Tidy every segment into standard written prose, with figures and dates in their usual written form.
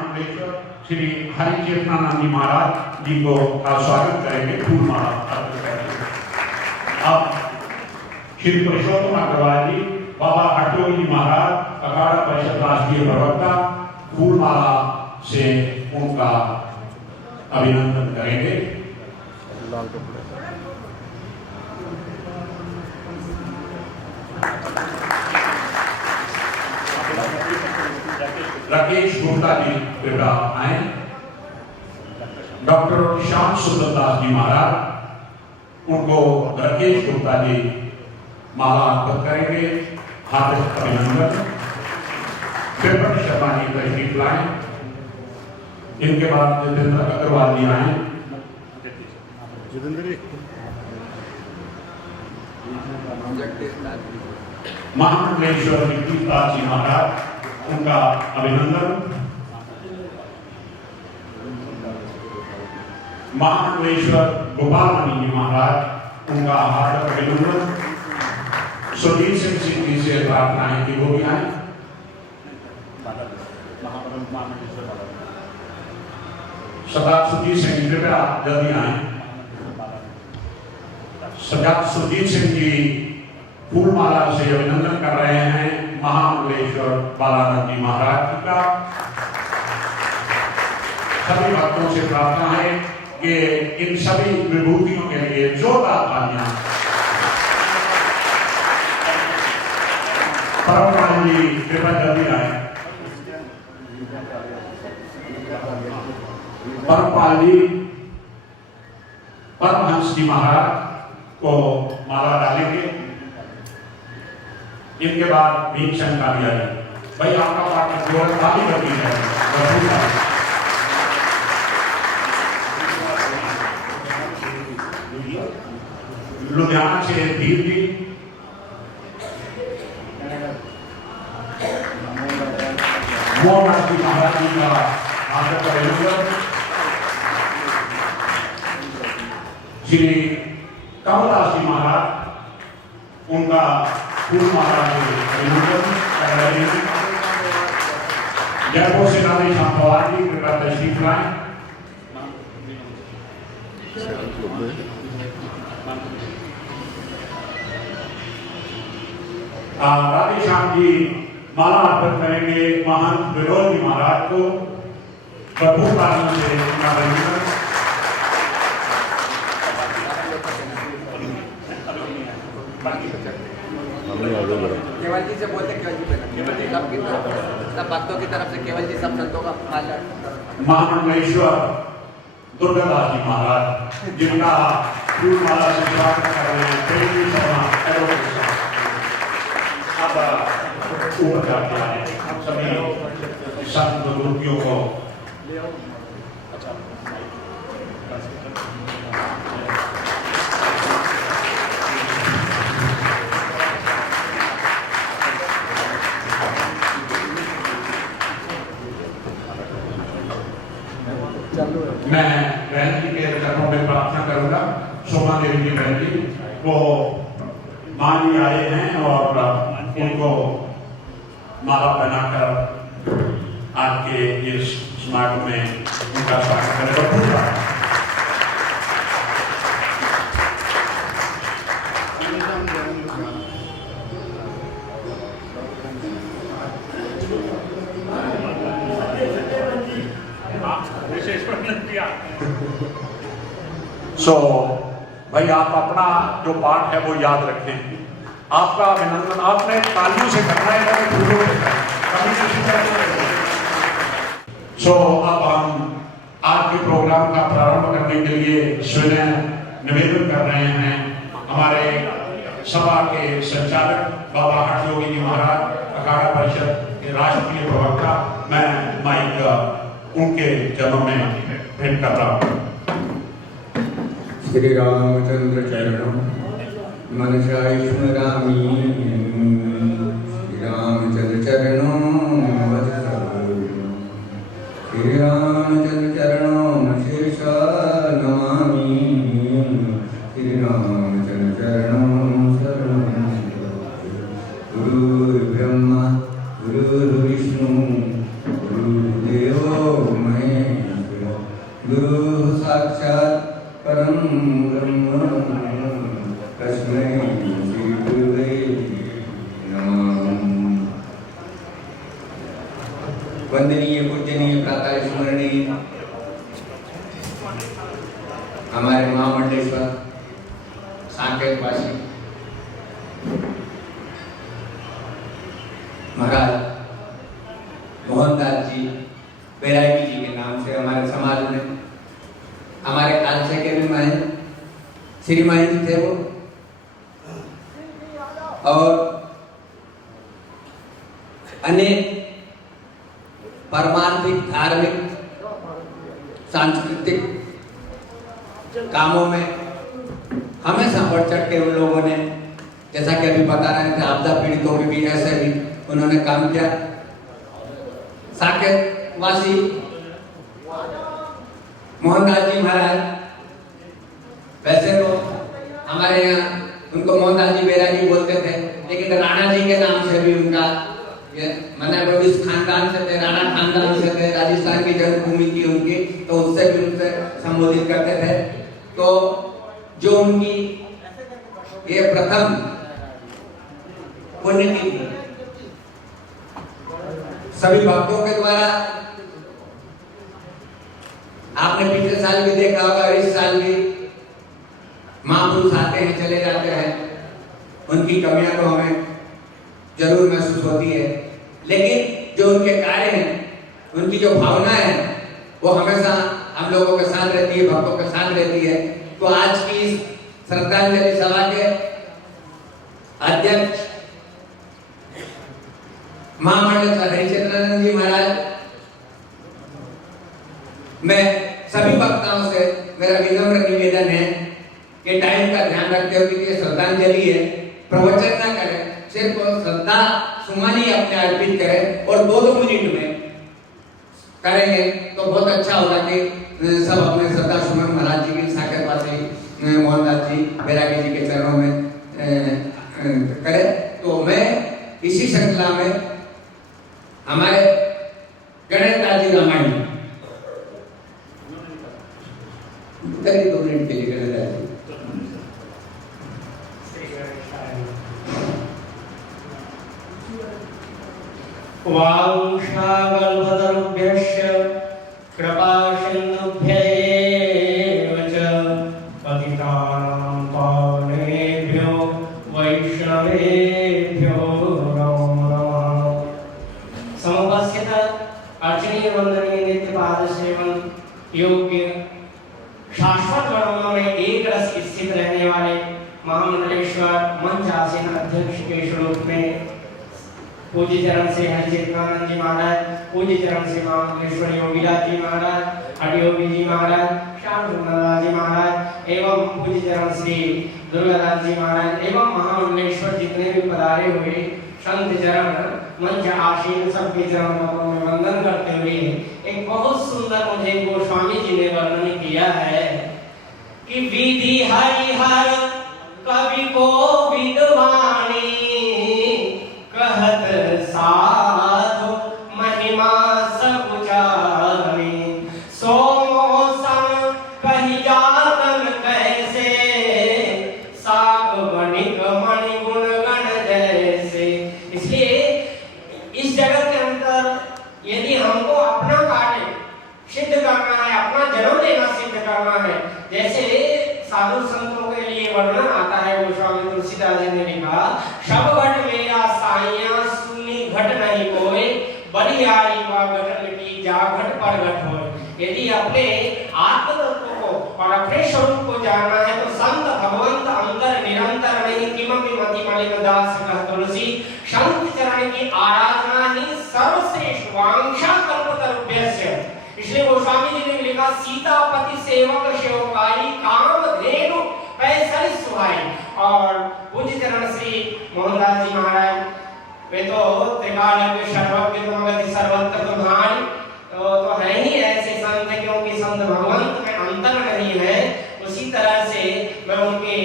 महामंडलेश्वर श्री हरिचेतनानंद जी महाराज जी को का स्वागत करेंगे फूल माला अर्पित करेंगे। अब श्री पुरुषोत्तम अग्रवाल जी बाबा हटोली जी महाराज अखाड़ा परिषद राष्ट्रीय प्रवक्ता फूल माला से उनका अभिनंदन करेंगे। राकेश गुप्ता जी कृपया आए। डॉक्टर श्याम सुंदर दास जी महाराज उनको राकेश गुप्ता जी माला अर्पित करेंगे। हार्दिक अभिनंदन। कृपन शर्मा जी तशरीफ लाएं। इनके बाद जितेंद्र अग्रवाल जी आए। महामंडलेश्वर विद्युतदास जी महाराज उनका अभिनंदन। महामंडलेश्वर गोपाल मणि जी महाराज उनका हार्दिक अभिनंदन। सुधीर सिंह जी से प्रार्थनाएं की वो भी आए। सरदार सुजीत सिंह जी कृपया जल्दी आए। सरदार सुजीत सिंह जी फूल माला से अभिनंदन कर रहे हैं महामंडलेश्वर बालानंद जी महाराज जी का। सभी भक्तों से प्रार्थना है कि इन सभी विभूतियों के लिए जोरदार तालियां। परमपाल जी कृपया जल्दी आए। परमपाल जी परमहंस जी महाराज को माला डालेंगे। इनके बाद भीमसेन कालिया जी भाई आपका पार्टी जोर खाली करती है। लुधियाना से धीर जी मोहन जी महाराज जी का हार्दिक अभिनंदन। श्री कमलदास जी महाराज उनका फूल माला से अभिनंदन कर रहे हैं। जयपुर से राधे श्याम पवार जी कृपया तशरीफ लाएं। राधे श्याम जी माला अर्पित करेंगे महंत विरोध जी महाराज को। प्रभु कारण से केवल जी से बोलते केवल जी सब भक्तों की तरफ से केवल जी सब संतों का माला। महामंडलेश्वर दुर्गादास जी महाराज जिनका फूल माला से स्वागत कर रहे हैं। अब ऊपर जाते हैं सभी संत बुजुर्गों को मैं बहन जी के चरणों में प्रार्थना करूंगा। शोभा देवी जी बहन जी वो मां जी आए हैं और उनको माला पहनाकर आज के इस समागम में उनका स्वागत करने पर पूरा भाई आप अपना जो पाठ है वो याद रखें। आपका अभिनंदन आपने तालियों से करना है। अब हम आज के प्रोग्राम का प्रारंभ करने के लिए स्वयं निवेदन कर रहे हैं हमारे सभा के संचालक बाबा हटयोगी जी महाराज अखाड़ा परिषद के राष्ट्रीय प्रवक्ता। मैं माइक उनके चरणों में भेंट कर रहा हूँ। श्री रामचंद्र चरणों मनसा स्मरामि। श्री रामचंद्र चरणों श्री रामचंद्र चरणों शीर्षा नमामि। श्री रामचंद्र चरणों शरणं गुरुर्ब्रह्मा गुरुर्विष्णु गुरुर्देवो गुरु साक्षात् परम ब्रह्म तस्मै श्री गुरुवे नमः। वंदनीय पूजनीय प्रातः स्मरणीय हमारे महामंडलेश्वर साकेतवासी महाराज मोहनदास जी बैरागी जी के नाम से हमारे समाज में हमारे खालसे के भी महंत श्री महंत थे वो, और अनेक परमार्थिक धार्मिक सांस्कृतिक कामों में हमेशा बढ़ चढ़ के उन लोगों ने, जैसा कि अभी बता रहे थे, आपदा पीड़ितों में भी ऐसे भी उन्होंने काम किया। साकेत वासी मोहनदास जी महाराज, वैसे तो हमारे यहाँ उनको मोहनदास जी बैरागी बोलते थे, लेकिन राणा जी के नाम से भी उनका मतलब इस खानदान से थे, राणा खानदान से थे, राजस्थान की जन्मभूमि थी उनकी, तो उससे भी उनसे संबोधित करते थे। तो जो उनकी ये प्रथम पुण्यतिथि सभी भक्तों के द्वारा, आपने पिछले साल भी देखा होगा, इस साल भी महापुरुष आते हैं चले जाते हैं, उनकी कमियां तो हमें जरूर महसूस होती है, लेकिन जो उनके कार्य हैं, उनकी जो भावना है, वो हमेशा हम लोगों के साथ रहती है, भक्तों के साथ रहती है। तो आज की इस श्रद्धांजलि सभा के अध्यक्ष महामंडलेश्वर हरिचंद्रानंद जी महाराज, मैं सभी वक्ताओं से मेरा विनम्र निवेदन है कि टाइम का ध्यान रखते हुए कि श्रद्धांजलि है, प्रवचन ना करें, सिर्फ श्रद्धा सुमन ही अपने अर्पित करें और 2-2 मिनट में करेंगे तो बहुत अच्छा होगा कि सब अपने श्रद्धा सुमन महाराज जी की साकेतवासी मोहनदास जी बैरागी जी के चरणों में करें। तो मैं इसी श्रृंखला में हमारे गणेश दास जी रामायण 2 मिनट के लिए गणेश दास जी। वांशागल्भतरुभ्यश्च कृपासिन्धुभ्य एव च पतितानां पावनेभ्यो वैष्णवेभ्यो नमो नमः। समुपस्थित अर्चनीय वंदनीय नित्य पाद सेवन योग्य शाश्वत वर्णों में एक रस स्थित रहने वाले महामंडलेश्वर मंच आसीन अध्यक्ष के स्वरूप में पूज्य चरण से हरिचेतनानंद जी महाराज, पूज्य चरण से महामंडलेश्वर योगीराज जी महाराज, हरियोगी जी महाराज, श्याम सुंदरदास जी महाराज एवं पूज्य चरण श्री दुर्गादास जी महाराज एवं महामंडलेश्वर जितने भी पधारे हुए संत चरण मंच आसीन सबके चरणों में वंदन करते हुए एक बहुत सुंदर मुझे गोस्वामी जी ने वर्णन किया है कि विधि हरिहर कवि को विद्वानी कहत साधु महिमा सब जाने सो मौसम कही जातन कैसे साग वणिक मणि गुण गण जैसे। इसलिए इस जगत के अंदर यदि हमको अपना कार्य सिद्ध करना है, अपना जन्म लेना सिद्ध करना है, जैसे साधु संतों के लिए वर्णन आता है, गोस्वामी तुलसीदास जी ने लिखा, सब घट मेरा साइया सुनी घट नहीं कोई, बलिहारी वा घटन की जा घट पर घट होए। यदि अपने आत्म तत्व को और अपने स्वरूप को जानना है तो संत भगवंत अंतर निरंतर नहीं किमपि मति मलिन दास कह तुलसी। संत चरण की आराधना ही सर्वश्रेष्ठ वांछा कल्पतरुभ्यस्य। इसलिए गोस्वामी जी ने लिखा, सीतापति सेवक सेवकाई काम धेनु पैसर सुहाई। और पूज्य चरण श्री मोहनदास जी महाराज, वे तो त्रिकाल सर्वज्ञ तुमगति सर्वत्र तुम्हारी, तो है ही ऐसे संत, क्योंकि संत भगवंत में अंतर नहीं है। उसी तरह से मैं उनके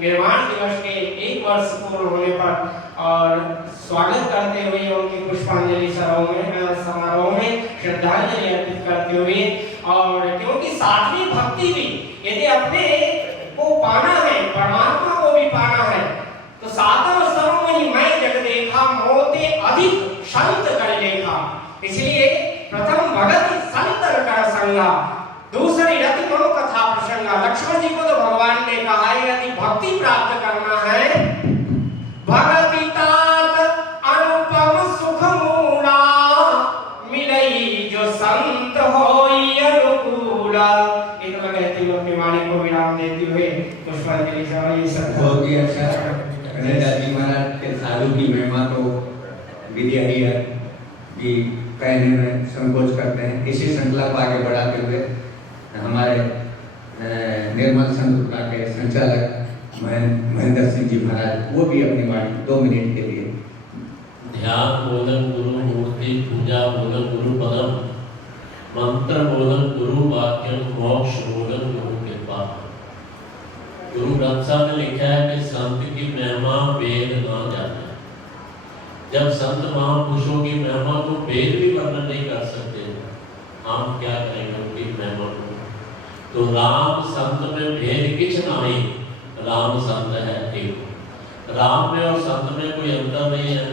निर्वाण दिवस के 1 वर्ष पूर्ण होने पर और स्वागत करते हुए उनकी पुष्पांजलि समारोह में श्रद्धांजलि अर्पित करते करते हुए, और क्योंकि सातवीं भक्ति भी यदि अपने को पाना है, परमात्मा को भी पाना है, तो सातम सर्वमयि मैं जग देखा मोते अधिक संत कर लेखा। इसलिए प्रथम भगत संतर कर संगा, दूसरी रति मनो कथा प्रसंगा। लक्ष्मण जी को तो भगवान ने कहा है यदि भक्ति प्राप्त करना है, भगति तात अनुपम सुख मूला, मिलई जो संत होई अनुकूला। इतना कहती हूँ अपनी वाणी को विराम देते हुए पुष्पांजलि चढ़ाइए। बहुत ही अच्छा कन्हैया जी महाराज के साधु की महिमा को विद्या ही है कि कहने में संकोच करते हैं। इसी श्रृंखला को आगे बढ़ाते हुए हमारे निर्मल संत के संचालक महेंद्र सिंह जी महाराज, वो भी अपनी वाणी 2 मिनट के लिए। ध्यान बोलन गुरु मूर्ति, पूजा बोलन गुरु पदम, मंत्र बोलन गुरु वाक्यम, मोक्ष बोलन गुरु कृपा। गुरु ग्रंथ साहब ने लिखा है कि संत की महिमा वेद ना जाने। जब संत महापुरुषों की महिमा को वेद भी वर्णन नहीं कर सकते, हम क्या करेंगे उनकी महिमा को। तो राम संत में भेद किछ नहीं, राम संत है एक। राम में और संत में कोई अंतर नहीं है।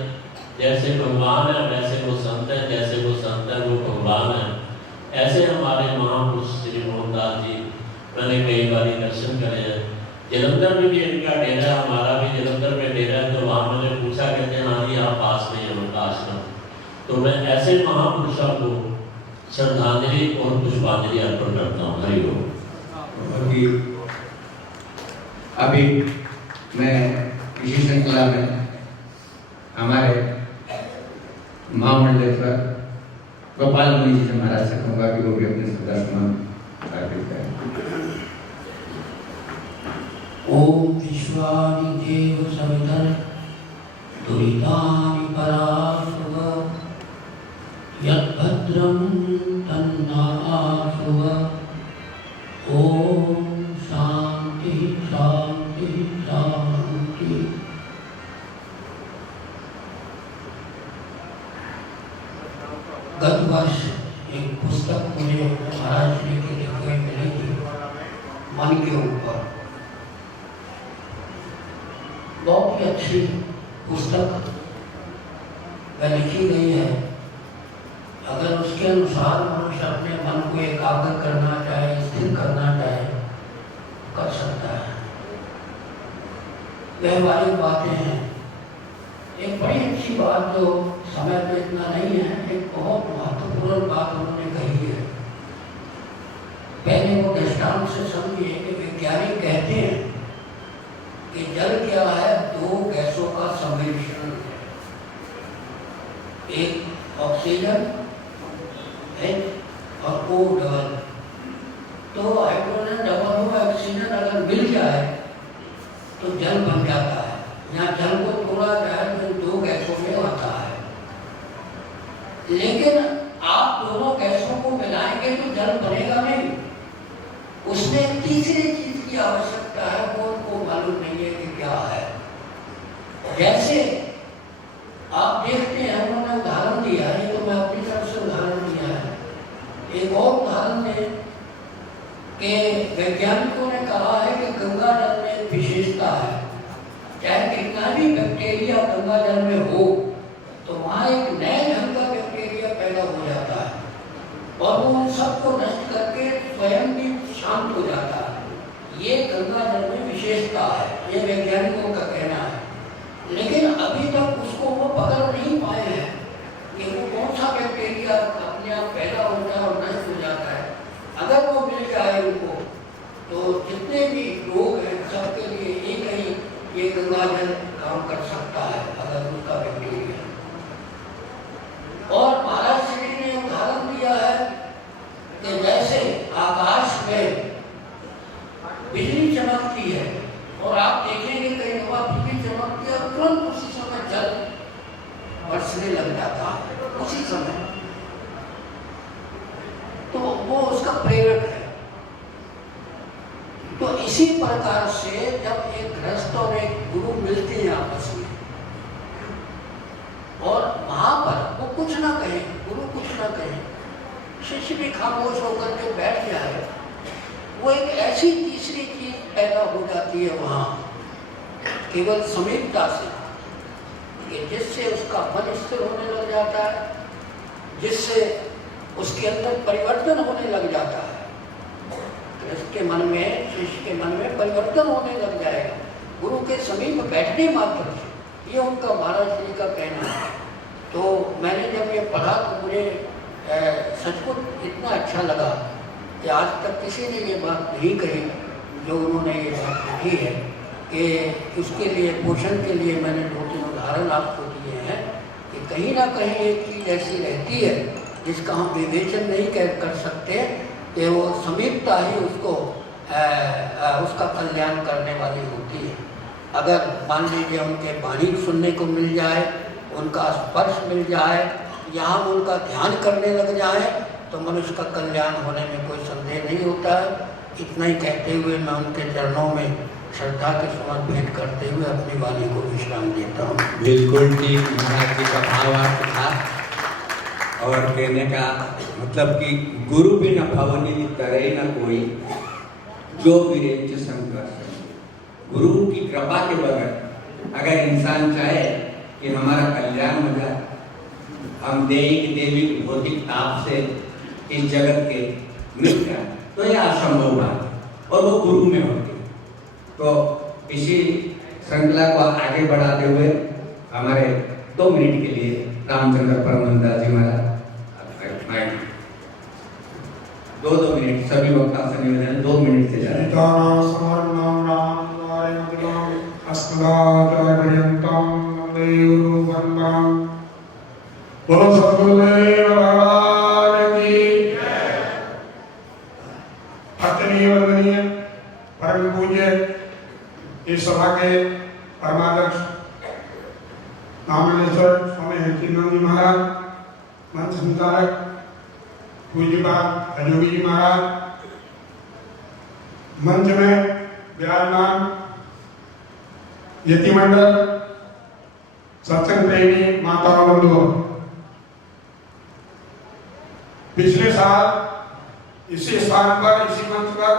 जैसे भगवान है वैसे वो संत है, जैसे वो संत है वो भगवान है। ऐसे हमारे महापुरुष श्री मोहनदास जी, मैंने कई बार दर्शन करे हैं। जलंधर में भी इनका डेरा, हमारा भी जलंधर में डेरा है। तो वहाँ मैंने पूछा, कहते हैं हाँ जी आप पास में है उनका आश्रम। तो मैं ऐसे महापुरुषों को श्रद्धांजलि और पुष्पांजलि अर्पण करता हूँ। हरि ओम। अभी मैं इसी श्रृंखला में हमारे महामंडलेश्वर गोपाल मुनि जी से महाराज से कहूँगा कि वो भी अपने श्रद्धासुमन अर्पित करें। ओम विश्वानि देव सवितर दुरितानि पराशुभ, यद्भद्रं तन्नाशुभ। ओम शांति शांति शांति। गत वर्ष एक पुस्तक मुझे महाराज जी की लिखी हुई मिली थी मन के ऊपर। बहुत ही अच्छी पुस्तक वह लिखी गई है। अगर उसके अनुसार मनुष्य अपने मन को एकाग्र करना चाहे, स्थिर करना चाहे, कर सकता है। व्यवहारिक बातें हैं। एक बड़ी अच्छी बात जो समय पे इतना नहीं है, एक बहुत महत्वपूर्ण बात उन्होंने कही है। पहले वो दृष्टांत से समझिए कि वैज्ञानिक कहते हैं कि जल क्या है, 2 गैसों का सम्मिश्रण है। एक ऑक्सीजन H और O डबल। तो हाइड्रोजन डबल हो, ऑक्सीजन अगर मिल जाए तो जल बन जाता है। यहाँ जल को तोड़ा जाए तो 2 गैसों में आता है। लेकिन आप दोनों गैसों को मिलाएंगे तो जल बनेगा नहीं। उसमें तीसरी चीज की आवश्यकता है, वो उनको मालूम नहीं है कि क्या है। जैसे आप देखते हैं, उन्होंने उदाहरण दिया है, तो मैं अपनी तरफ से उदाहरण दिया है। एक और उदाहरण दें कि वैज्ञानिकों ने कहा है कि गंगा जल में एक विशेषता है, चाहे कितना भी बैक्टीरिया गंगा जल में हो तो वहाँ एक नए ढंग का बैक्टीरिया पैदा हो जाता है और वो उन सबको नष्ट करके स्वयं भी शांत हो जाता है। ये गंगा जल में विशेषता है, ये वैज्ञानिकों का कहना है। लेकिन अभी तक उसको वो पकड़ नहीं पाए हैं कि वो कौन सा बैक्टीरिया अपने आप पैदा होता है और नष्ट हो जाता है। अगर वो मिल जाए उनको तो जितने भी रोग हैं सबके लिए एक ही ये गंगा जल काम कर सकता है, अगर उसका बैक्टीरिया। और महाराज श्री ने उदाहरण दिया है कि जैसे आकाश में बिजली चमकती है और आप देखेंगे कई दफा बिजली चमकती है और तुरंत उसी समय जल बरसने लग जाता है, उसी समय। तो वो उसका प्रेरक है। तो इसी प्रकार से जब एक गृहस्थ और एक गुरु मिलते हैं आपस में और वहां पर वो कुछ ना कहें, गुरु कुछ ना कहें, शिष्य भी खामोश होकर के बैठ जाए, वो एक ऐसी तीसरी चीज पैदा हो जाती है वहाँ केवल समीपता से, कि जिससे उसका मन स्थिर होने लग जाता है, जिससे उसके अंदर परिवर्तन होने लग जाता है। इसके मन में, शिष्य के मन में परिवर्तन होने लग जाएगा गुरु के समीप बैठने मात्र से। ये उनका महाराज जी का कहना है। तो मैंने जब ये पढ़ा तो मुझे सचमुच इतना अच्छा लगा कि आज तक किसी ने ये बात नहीं कही जो उन्होंने ये बात कही है, कि उसके लिए पोषण के लिए मैंने 2-3 उदाहरण आपको दिए हैं कि कहीं ना कहीं एक चीज़ ऐसी रहती है जिसका हम विवेचन नहीं कर सकते, कि वो समीपता ही उसको उसका कल्याण करने वाली होती है। अगर मान लीजिए उनके वाणी सुनने को मिल जाए, उनका स्पर्श मिल जाए, या हम उनका ध्यान करने लग जाए, तो मनुष्य का कल्याण होने में कोई संदेह नहीं होता है। इतना ही कहते हुए मैं उनके चरणों में श्रद्धा के सुमन भेंट करते हुए अपनी वाणी को विश्राम देता हूँ। बिल्कुल ठीक महाराज जी का भावार्थ था, और कहने का मतलब कि गुरु बिना भवनी करे न कोई, जो विरेच संघर्ष। गुरु की कृपा के बगैर अगर इंसान चाहे कि हमारा कल्याण हो जाए, हम दैहिक देविक भौतिक ताप से इस जगत के मिट जाए, तो यह असंभव बात है, और वो गुरु में होती है। तो इसी श्रृंखला को आगे बढ़ाते हुए हमारे 2 मिनट के लिए रामचंद्र परमहंस जी महाराज 2 मिनट, सभी वक्ता से निवेदन 2 मिनट से बोलो सद्गुरुदेव भगवान की अत्यंत वंदनीय परम पूज्य इस सभा के परमाध्यक्ष नामलेश्वर स्वामी हरिचंद्र जी महाराज, मंच संचालक पूज्यपाद अजोगी जी महाराज, मंच में विराजमान यति मंडल, सत्संग प्रेमी माता बंधुओं, पिछले साल इसी स्थान पर, इसी मंच पर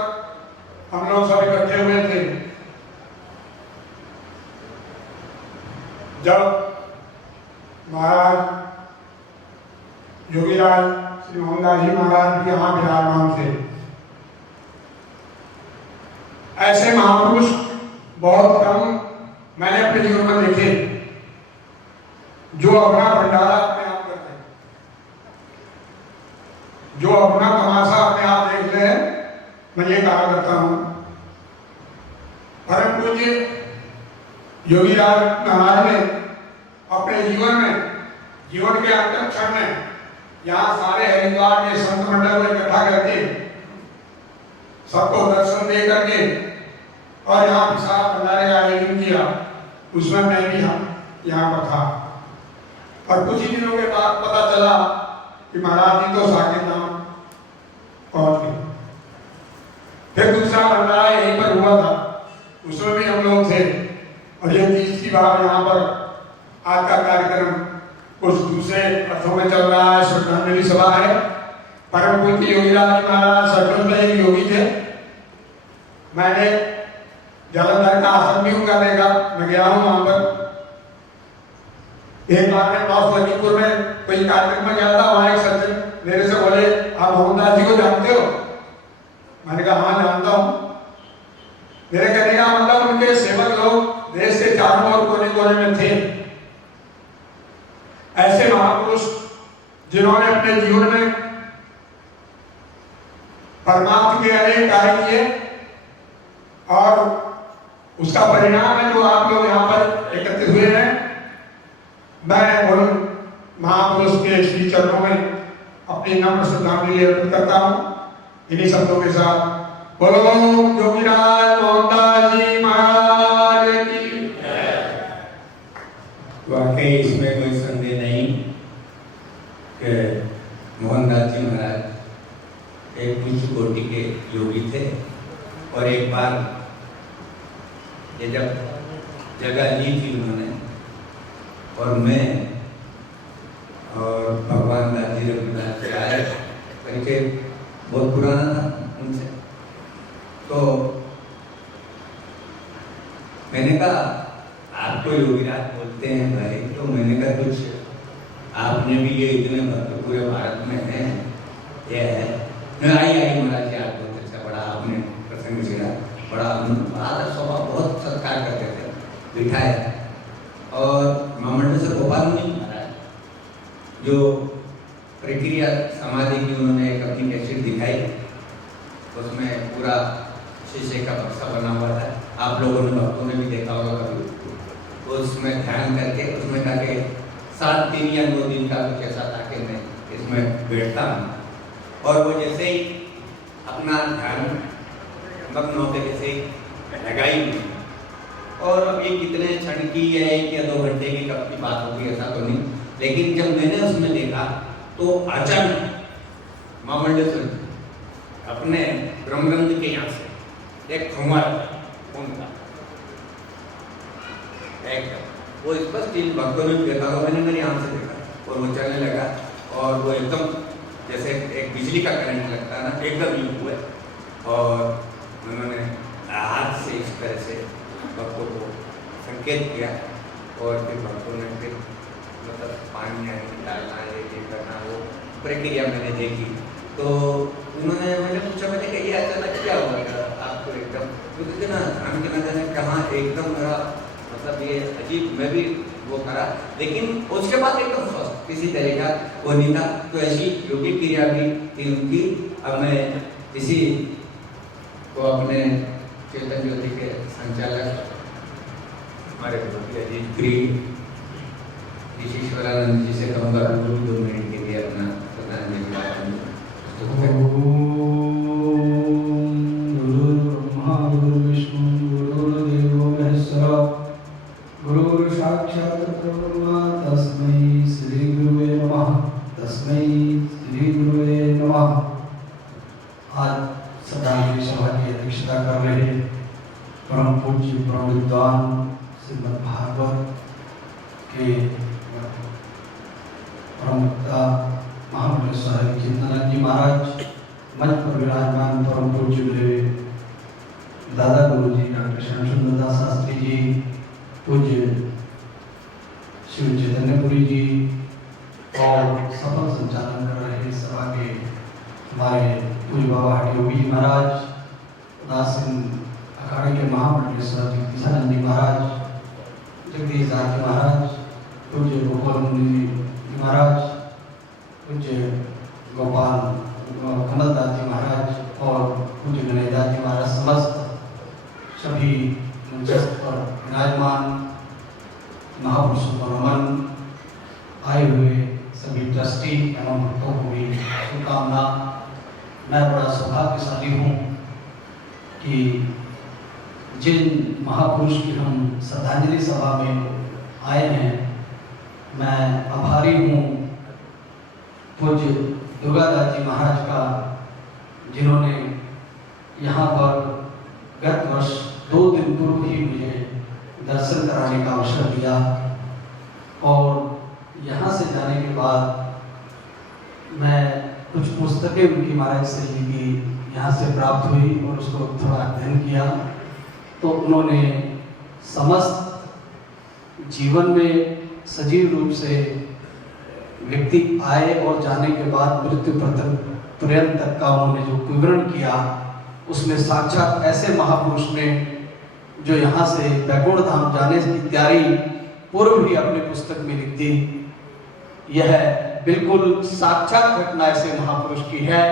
हम लोग सब इकट्ठे हुए थे, जब महाराज योगीराज श्री मोहनदास जी महाराज भी यहाँ विराजमान थे। ऐसे महापुरुष बहुत कम मैंने अपने जीवन में देखे जो अपना भंडारा अपने आप करते, जो अपना तमाशा अपने आप देख ले। मैं ये कहा करता हूँ, परम पूज्य योगीराज महाराज ने अपने जीवन के अंतिम क्षण में यहाँ सारे हरिद्वार के संत मंडल को इकट्ठा करके सबको दर्शन दे करके और यहाँ विशाल भंडारे का आयोजन किया। उसमें मैं भी यहाँ पर था, और कुछ ही दिनों के बाद पता चला कि महाराज जी तो साकेत धाम पहुंच गए। फिर दूसरा भंडारा यहीं पर हुआ था, उसमें भी हम लोग थे, और ये 30वीं बार यहाँ पर आज का कार्यक्रम कुछ दूसरे अर्थों में चल रहा है। श्रद्धांजलि सभा है। परम पूज्य योगीराज महाराज सचमुच में एक योगी थे। मैंने जालंधर का आसन भी उनका देखा, मैं गया हूँ वहां पर। एक बार मैं नॉर्थ लखीमपुर में कोई कार्यक्रम में गया था, वहां एक सज्जन मेरे से बोले, आप मोहनदास जी को जानते हो? मैंने कहा हाँ जानता हूँ। मेरे कहने का मतलब उनके सेवक लोग देश के चारों ओर कोने कोने में थे। ऐसे महापुरुष जिन्होंने अपने जीवन में परमात्मा के अनेक कार्य किए, और उसका परिणाम है जो आप लोग यहाँ पर एकत्रित हुए हैं। मैं उन महापुरुष के श्री चरणों में अपनी नम्र श्रद्धांजलि अर्पित करता हूँ। इन्हीं शब्दों के साथ बोलो योगीराज मोहनदास जी महाराज की। वाकई इसमें कोई संदेह नहीं कि मोहनदास जी महाराज एक उच्च कोटि के योगी थे, और एक बार ये जब जगह ली थी उन्होंने, और मैं और भगवान दास जी रघुनाथ जी आए, परिचय बहुत पुराना था उनसे। तो मैंने कहा आप तो योगीराज बोलते हैं भाई, तो मैंने कहा कुछ आपने भी ये इतने भक्त पूरे भारत में हैं, ये है। आई महाराज जी, आप बहुत अच्छा, बड़ा आपने प्रसंग छेड़ा, बड़ा आदर स्वभाव, बहुत सत्कार करते थे, बिठाया। और महामंडल से गोपाल मुनि महाराज जो प्रक्रिया समाधि की उन्होंने एक अपनी कैसेट दिखाई, उसमें पूरा शीशे का बक्सा बना हुआ था, आप लोगों ने भक्तों ने भी देखा होगा कभी। उसमें ध्यान करके उसमें कहा कि 7 दिन या 9 दिन का कुछ ऐसा था कि मैं इसमें बैठता हूँ, और वो जैसे ही अपना ध्यान मग्न होकर जैसे लगाई हुई। और अब ये कितने क्षण की है, 1 या 2 घंटे की कब की बात होगी ऐसा तो नहीं, लेकिन जब मैंने उसमें देखा तो अचानक महामंडल अपने ब्रह्मग्रंथ के यहाँ से एक खुमार उनका एकदम वो स्पष्ट इन भक्तों ने देखा, और मैंने मेरी आंख से देखा, और वो चलने लगा, और वो एकदम जैसे एक बिजली का करंट लगता है ना, एकदम यूं हुए। और उन्होंने हाथ से इस तरह से भक्तों को संकेत किया, और फिर भक्तों ने फिर मतलब पानी डालना, ये करना, वो प्रक्रिया मैंने देखी। तो उन्होंने, मैंने पूछा, मैंने कहा ये अचानक क्या हुआ आपको एकदम, क्योंकि ना हम के ना जाने कहाँ एकदम मेरा मतलब ये अजीब, मैं भी वो करा, लेकिन उसके बाद एकदम स्वस्थ, किसी तरह का वो नहीं था। तो ऐसी योगी क्रिया भी थी उनकी। अब मैं इसी को अपने चेतन ज्योति के संचालक हमारे बहुत ही अजीत प्रिय ईश्वरानंद जी से कहूँगा 2 मिनट के लिए अपना श्रद्धांजलि। साक्षात् परब्रह्म तस्मै श्री गुरुवे नमः, तस्मै श्री गुरुवे नमः। आज श्रद्धांजलि सभा की अध्यक्षता कर रहे परम पूज्य परम विद्वान श्रीमद् भागवत के परम वक्ता महामंडल साहिब चिंतनानंद जी महाराज, मंच पर विराजमान परम पूज्य मेरे दादा गुरु जी डॉक्टर श्यामचंद्र दास शास्त्री जी, पूज्य शिव चैतन्यपुरी जी, और सफल संचालन कर रहे सभा के हमारे पूज्य बाबा हटि योगी जी महाराज, दास अखाड़े के महामंडलेश्वर जगदीशानंद जी महाराज, जगदीश दास जी महाराज, पूज्य गोपाल मुनि जी महाराज, पूज्य गोपाल कमल दास जी महाराज, और पूज्य गणेश दास जी महाराज, समस्त सभी मंच पर विराजमान महापुरुषों को नमन। आए हुए सभी ट्रस्टी एवं भक्तों को भी शुभकामना। मैं बड़ा सौभाग्यशाली हूँ कि जिन महापुरुष की हम श्रद्धांजलि सभा में आए हैं, मैं आभारी हूँ पूज्य दुर्गादास जी महाराज का, जिन्होंने यहाँ पर गत वर्ष 2 दिन पूर्व ही मुझे दर्शन कराने का अवसर दिया। और यहाँ से जाने के बाद मैं कुछ पुस्तकें उनकी महाराज से लिखी यहाँ से प्राप्त हुई, और उसको थोड़ा अध्ययन किया। तो उन्होंने समस्त जीवन में सजीव रूप से व्यक्ति आए और जाने के बाद मृत्यु पर्यंत तक का उन्होंने जो विवरण किया, उसमें साक्षात ऐसे महापुरुष ने जो यहाँ से वैकुंठ धाम जाने की तैयारी पूर्व ही अपनी पुस्तक में लिख दी। यह बिल्कुल साक्षात घटना ऐसे महापुरुष की है।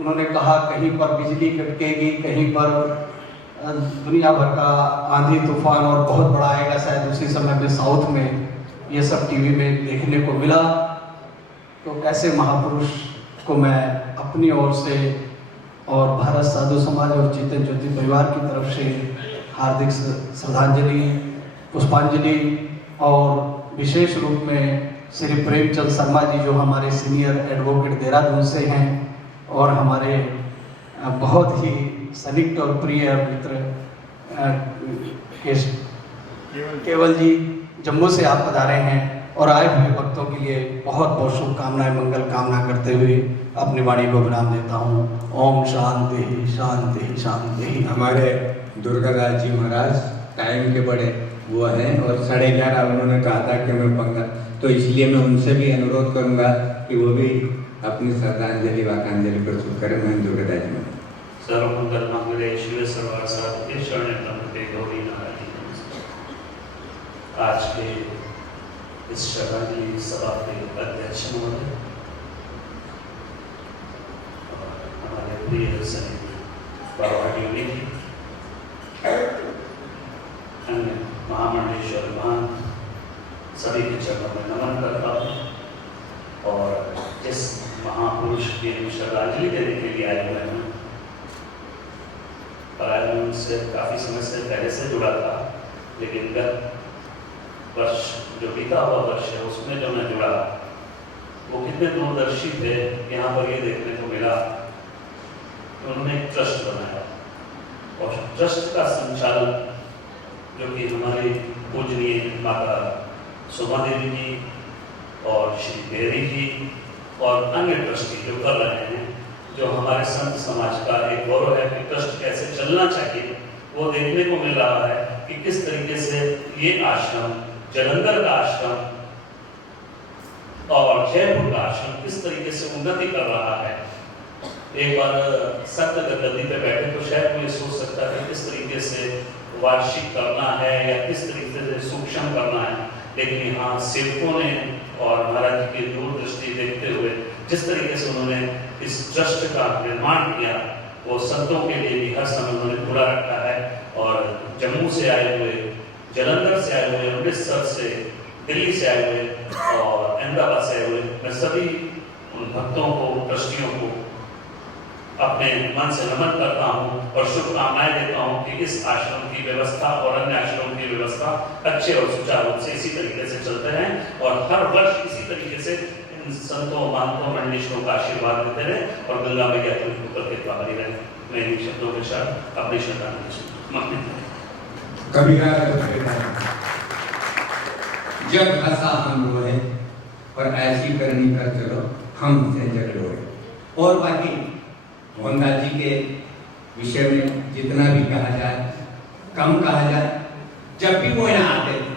उन्होंने कहा कहीं पर बिजली कटकेगी, कहीं पर दुनिया भर का आंधी तूफान और बहुत बड़ा आएगा। शायद उसी समय में साउथ में ये सब टीवी में देखने को मिला। तो ऐसे महापुरुष को मैं अपनी ओर से और भारत साधु समाज और चेतन ज्योति परिवार की तरफ से हार्दिक श्रद्धांजलि, पुष्पांजलि, और विशेष रूप में श्री प्रेमचंद शर्मा जी जो हमारे सीनियर एडवोकेट देहरादून से हैं और हमारे बहुत ही सनिग्ध और प्रिय मित्र केवल जी जम्मू से आप पधारे हैं, और आए हुए भक्तों के लिए बहुत बहुत शुभकामनाएं, मंगल कामना करते हुए अपनी वाणी को विराम देता हूँ। ओम शांति शांति शांति। हमारे दुर्गादास जी महाराज टाइम के बड़े वो हैं और 11:30 उन्होंने कहा था कि मैं पंगा, तो इसलिए मैं उनसे भी अनुरोध करूंगा कि वो भी अपनी श्रद्धांजलि वाकांजलि प्रस्तुत करें। मैं दुर्गादास जी महाराज। सर्वमंगल मंगले शिव सर्वार्थ साधके शरण्य त्र्यंबके गौरी नारायणी नमोस्तुते। आज के इस श्रद्धांजलि सभा के अध्यक्ष महोदय और हमारे प्रिय सैनिक बाबा हटियोनी जी, अन्य महामंडलेश्वर महंत, सभी के चरणों में नमन करता हूँ और जिस महापुरुष की श्रद्धांजलि देने के लिए आए हुए हैं, मैं उनसे काफ़ी समय से पहले से जुड़ा था, लेकिन गत वर्ष जो बीता हुआ वर्ष है उसमें जो मैं जुड़ा वो कितने दूरदर्शी थे। यहाँ पर ये देखने को मिला कि उन्होंने एक ट्रस्ट बनाया और ट्रस्ट का संचालन जो कि हमारी पूजनीय माता शोभा देवी जी और श्री बेरी जी और अन्य ट्रस्टी जो कर रहे हैं, जो हमारे संत समाज का एक गौरव है कि ट्रस्ट कैसे चलना चाहिए, वो देखने को मिल रहा है कि किस तरीके से ये आश्रम, जालंधर का आश्रम और जयपुर का आश्रम किस तरीके से उन्नति कर रहा है। एक बार सत्य गद्दी पे बैठे तो शायद कोई सोच सकता है किस तरीके से वार्षिक करना है या किस तरीके से सूक्ष्म करना है, लेकिन यहाँ सेवकों ने और महाराज जी की दूरदृष्टि देखते हुए जिस तरीके से उन्होंने इस ट्रस्ट का निर्माण किया, वो संतों के लिए भी हर समय उन्होंने खुला रखा है। और जम्मू से आए हुए, जालंधर से आए हुए, अमृतसर से, दिल्ली से आए हुए और अहमदाबाद से आए हुए, मैं सभी उन भक्तों को, ट्रस्टियों को अपने मन से नमन करता हूँ और शुभकामनाएं देता हूँ कि इस आश्रम की व्यवस्था और अन्य आश्रमों की व्यवस्था अच्छे और सुचारू रूप से इसी तरीके से चलते हैं और हर वर्ष इसी तरीके से इन संतों, महंतों, मंडलेश्वरों का आशीर्वाद देते रहे और गंगा मैया के ऊपर कृपा बनी रहे। मैं इन शब्दों के साथ अपनी श्रद्धांजलि कबीरा जब हंसा हम रोए और ऐसी करनी कर चलो हम से जग रोए। और बाकी मोहनदास जी के विषय में जितना भी कहा जाए कम कहा जाए। जब भी वो यहाँ आते थे,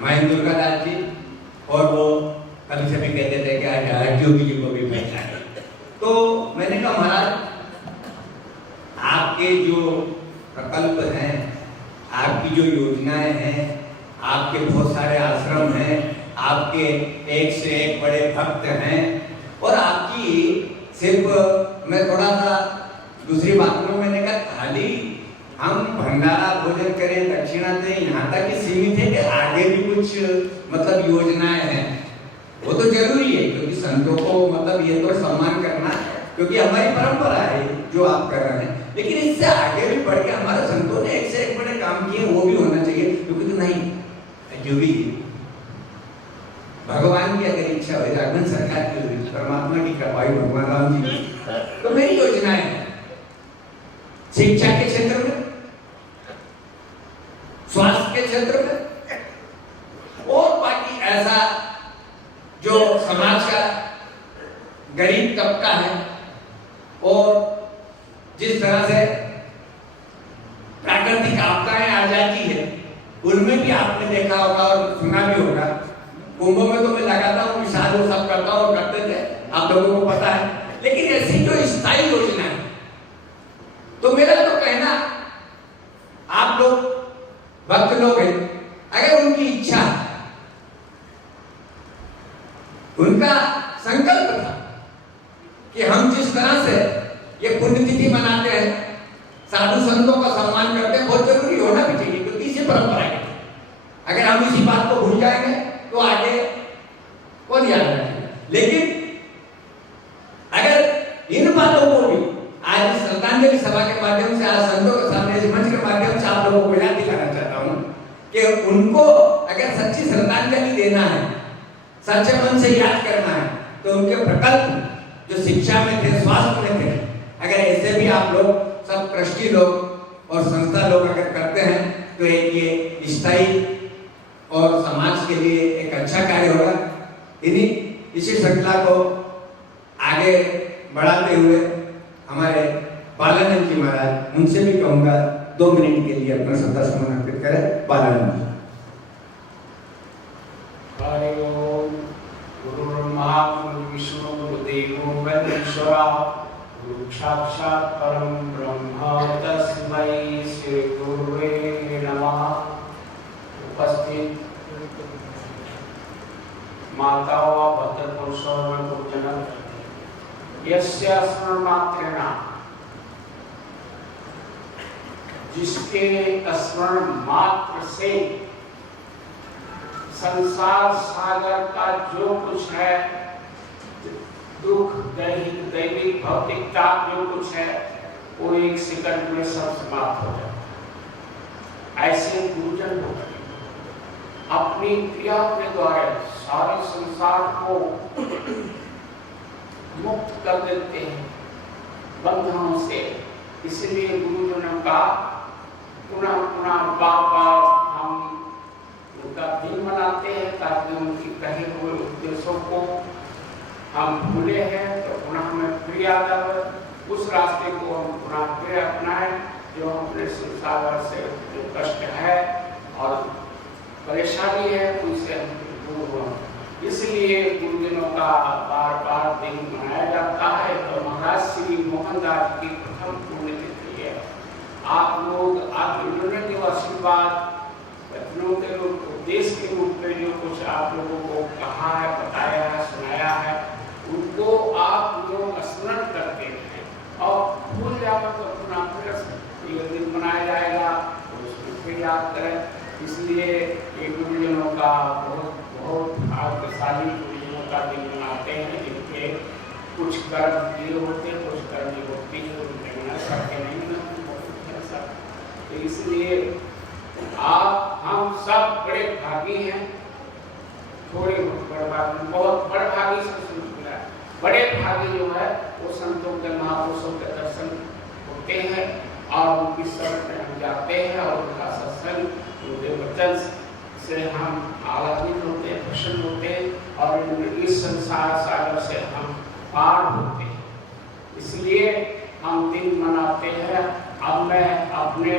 मैं दुर्गादास जी और वो कभी से भी कहते थे कि हटियोगी जी को भी पहचाने। तो मैंने कहा महाराज, आपके जो प्रकल्प हैं, आपकी जो योजनाएं हैं, आपके बहुत सारे आश्रम हैं, आपके एक से एक बड़े भक्त हैं और आपकी सिर्फ मैं थोड़ा सा दूसरी बात में मैंने कहा खाली हम भंडारा भोजन करें, दक्षिणा दें, यहाँ तक ही सीमित है कि आगे भी कुछ मतलब योजनाएं हैं। वो तो जरूरी है क्योंकि संतों को मतलब ये तो सम्मान करना, क्योंकि हमारी परंपरा है जो आप कर रहे हैं, लेकिन इससे आगे भी बढ़ के हमारे संतों ने एक से एक बड़े काम किए, वो भी होना चाहिए। क्योंकि तो नहीं जो भी भगवान की अगर इच्छा हो, राघवन सरकार की हुई, परमात्मा की कृपा हुई, भगवान राम जी की, तो मेरी योजनाएं हैं शिक्षा के क्षेत्र में, स्वास्थ्य के क्षेत्र में और बाकी ऐसा जो समाज का गरीब तबका है और जिस तरह से प्राकृतिक आपदाएं आ जाती है उनमें भी आपने देखा होगा और सुना भी होगा। कुंभ में तो मैं लगाता हूँ, विशाल वो सब करता हूँ और करते थे, आप लोगों को पता है। लेकिन ऐसी जो स्थायी योजना है, तो मेरा तो कहना आप लोग भक्त लोग हैं, अगर उनकी इच्छा, उनका संकल्प था कि हम जिस तरह से ये पुण्यतिथि मनाते हैं, साधु संतों का सम्मान करते हैं, बहुत जरूरी होना भी चाहिए क्योंकि इसी परंपरा है। अगर हम इसी बात को भूल जाएंगे तो आगे कौन याद रखेगा। लेकिन अगर इन बातों को भी आज श्रद्धांजलि सभा के माध्यम से, आज संतों के सामने इस मंच के माध्यम से आप लोगों को याद दिलाना चाहता हूँ कि उनको अगर सच्ची श्रद्धांजलि देना है, सच्चे मन से याद करना है, तो उनके प्रकल्प जो शिक्षा में थे, स्वास्थ्य में थे, अगर ऐसे भी आप लोग सब ट्रस्टी लोग और संस्था लोग अगर करते हैं तो एक ये स्थायी और समाज के लिए एक अच्छा अच्छा कार्य होगा। इसी श्रृंखला को आगे बढ़ाते हुए हमारे बालानंद जी महाराज, उनसे भी कहूँगा 2 मिनट के लिए अपना श्रद्धा सुमन अर्पित करें। बालानंद जी। हरि ओम। गुरुर्ब्रह्मा गुरुर्विष्णु गुरुदेवो महेश्वरा, गुरु साक्षात् परम ब्रह्म तस्मै श्री गुरुवे नमः। उपस्थित माताओं, भक्त पुरुषों और गुरुजनों, यस्य स्मरणमात्रेण, जिसके स्मरण मात्र से संसार सागर का जो कुछ है, दुख, दैहिक, दैविक, भौतिकता जो कुछ है, वो 1 सेकंड में सब समाप्त हो जाए। ऐसे गुरुजन हो अपनी क्रिया के द्वारा सारे संसार को मुक्त कर देते हैं बंधनों से। इसलिए गुरुजनों का पुनः पुनः बार-बार हम उनका दिन मनाते हैं, ताकि उनकी कहे हुए उद्देश्यों को हम भूले हैं तो पुनः हमें फिर याद आवे, उस रास्ते को हम पुनः फिर अपनाएं जो अपने संसार से जो कष्ट है और परेशानी है उनसे दूर हो। इसलिए गुरुजनों का बार-बार दिन मनाया जाता है। तो महाराज श्री मोहनदास की प्रथम पुण्यतिथि है। आप लोग आप इन्होंने जो आशीर्वाद बच्चों के उपदेश के रूप में जो कुछ आप लोगों को कहा है, बताया है, सुनाया है, उनको आप लोग स्मरण करते हैं और भूल जाकर तो अपना फिर ये दिन मनाया जाएगा तो उसको फिर याद करें। इसलिए ये गुरुजनों का बहुत भाग्यशाली गुरुजनों का दिन मनाते हैं, जिनके कुछ कर्म किए होते, कुछ कर्म की होती है, उनके मना सकते नहीं ना। तो इसलिए आप हम सब बड़े भागी हैं, थोड़े बहुत बड़े भागी से सुनते हैं। बड़े भागी जो है वो संतों के, महापुरुषों के दर्शन होते हैं और उनकी शरण में हम जाते हैं और उनका सत्संग, उनके वचन से हम आह्लादित होते हैं, प्रसन्न होते हैं और इस संसार सागर से हम पार होते हैं। इसलिए हम दिन मनाते हैं। अब मैं अपने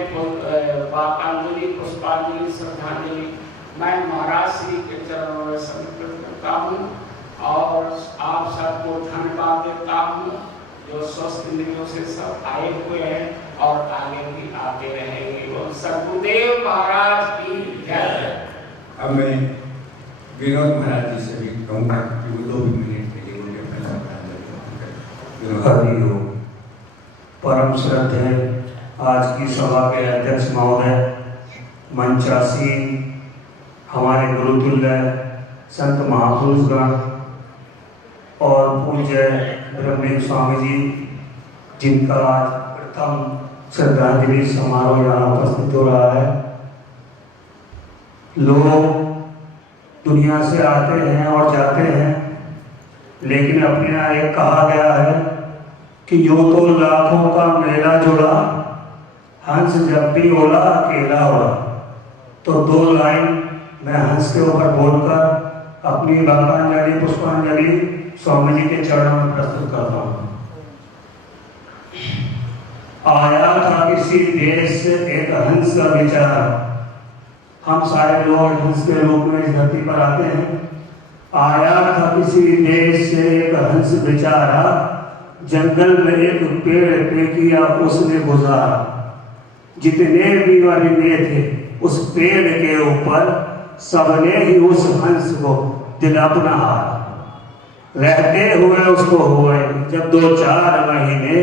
वाकांजलि, पुष्पांजलि, श्रद्धांजलि मैं महाराज श्री के चरणों में समर्पित करता हूँ और आप सबको धन्यवाद देता हूँ जो स्वस्थ इंद्रियों से सब आए हुए हैं और आगे भी आते रहेंगे। और सद्गुरुदेव महाराज की जय। अब मैं विनोद महाराज जी से भी कहूँगा कि वो 2 मिनट के लिए मुझे अपना हरि ओम। परम श्रद्धेय आज की सभा के अध्यक्ष महोदय, मंचासीन हमारे गुरुतुल्य संत महापुरुषगण और पूज्य ब्रह्मदेव स्वामी जी, जिनका आज प्रथम श्रद्धांजलि समारोह यहाँ उपस्थित हो रहा है। लोग दुनिया से आते हैं और जाते हैं, लेकिन अपने यहाँ एक कहा गया है कि यूं तो लाखों का मेला जुड़ा, हंस जब भी ओला अकेला उड़ा। तो 2 लाइन मैं हंस के ऊपर बोलकर अपनी वाकांजलि, पुष्पांजलि स्वामी जी के चरणों में प्रस्तुत करता हूँ। आया था किसी देश से एक हंस का बेचारा। हम सारे लोग हंस के रूप में इस धरती पर आते हैं। आया था किसी देश से एक हंस बेचारा, जंगल में एक पेड़ पे किया उसने गुजारा। जितने भी परिंदे थे उस पेड़ के ऊपर, सबने ही उस हंस को दिल अपना हारा। रहते हुए उसको हुए जब 2-4 महीने,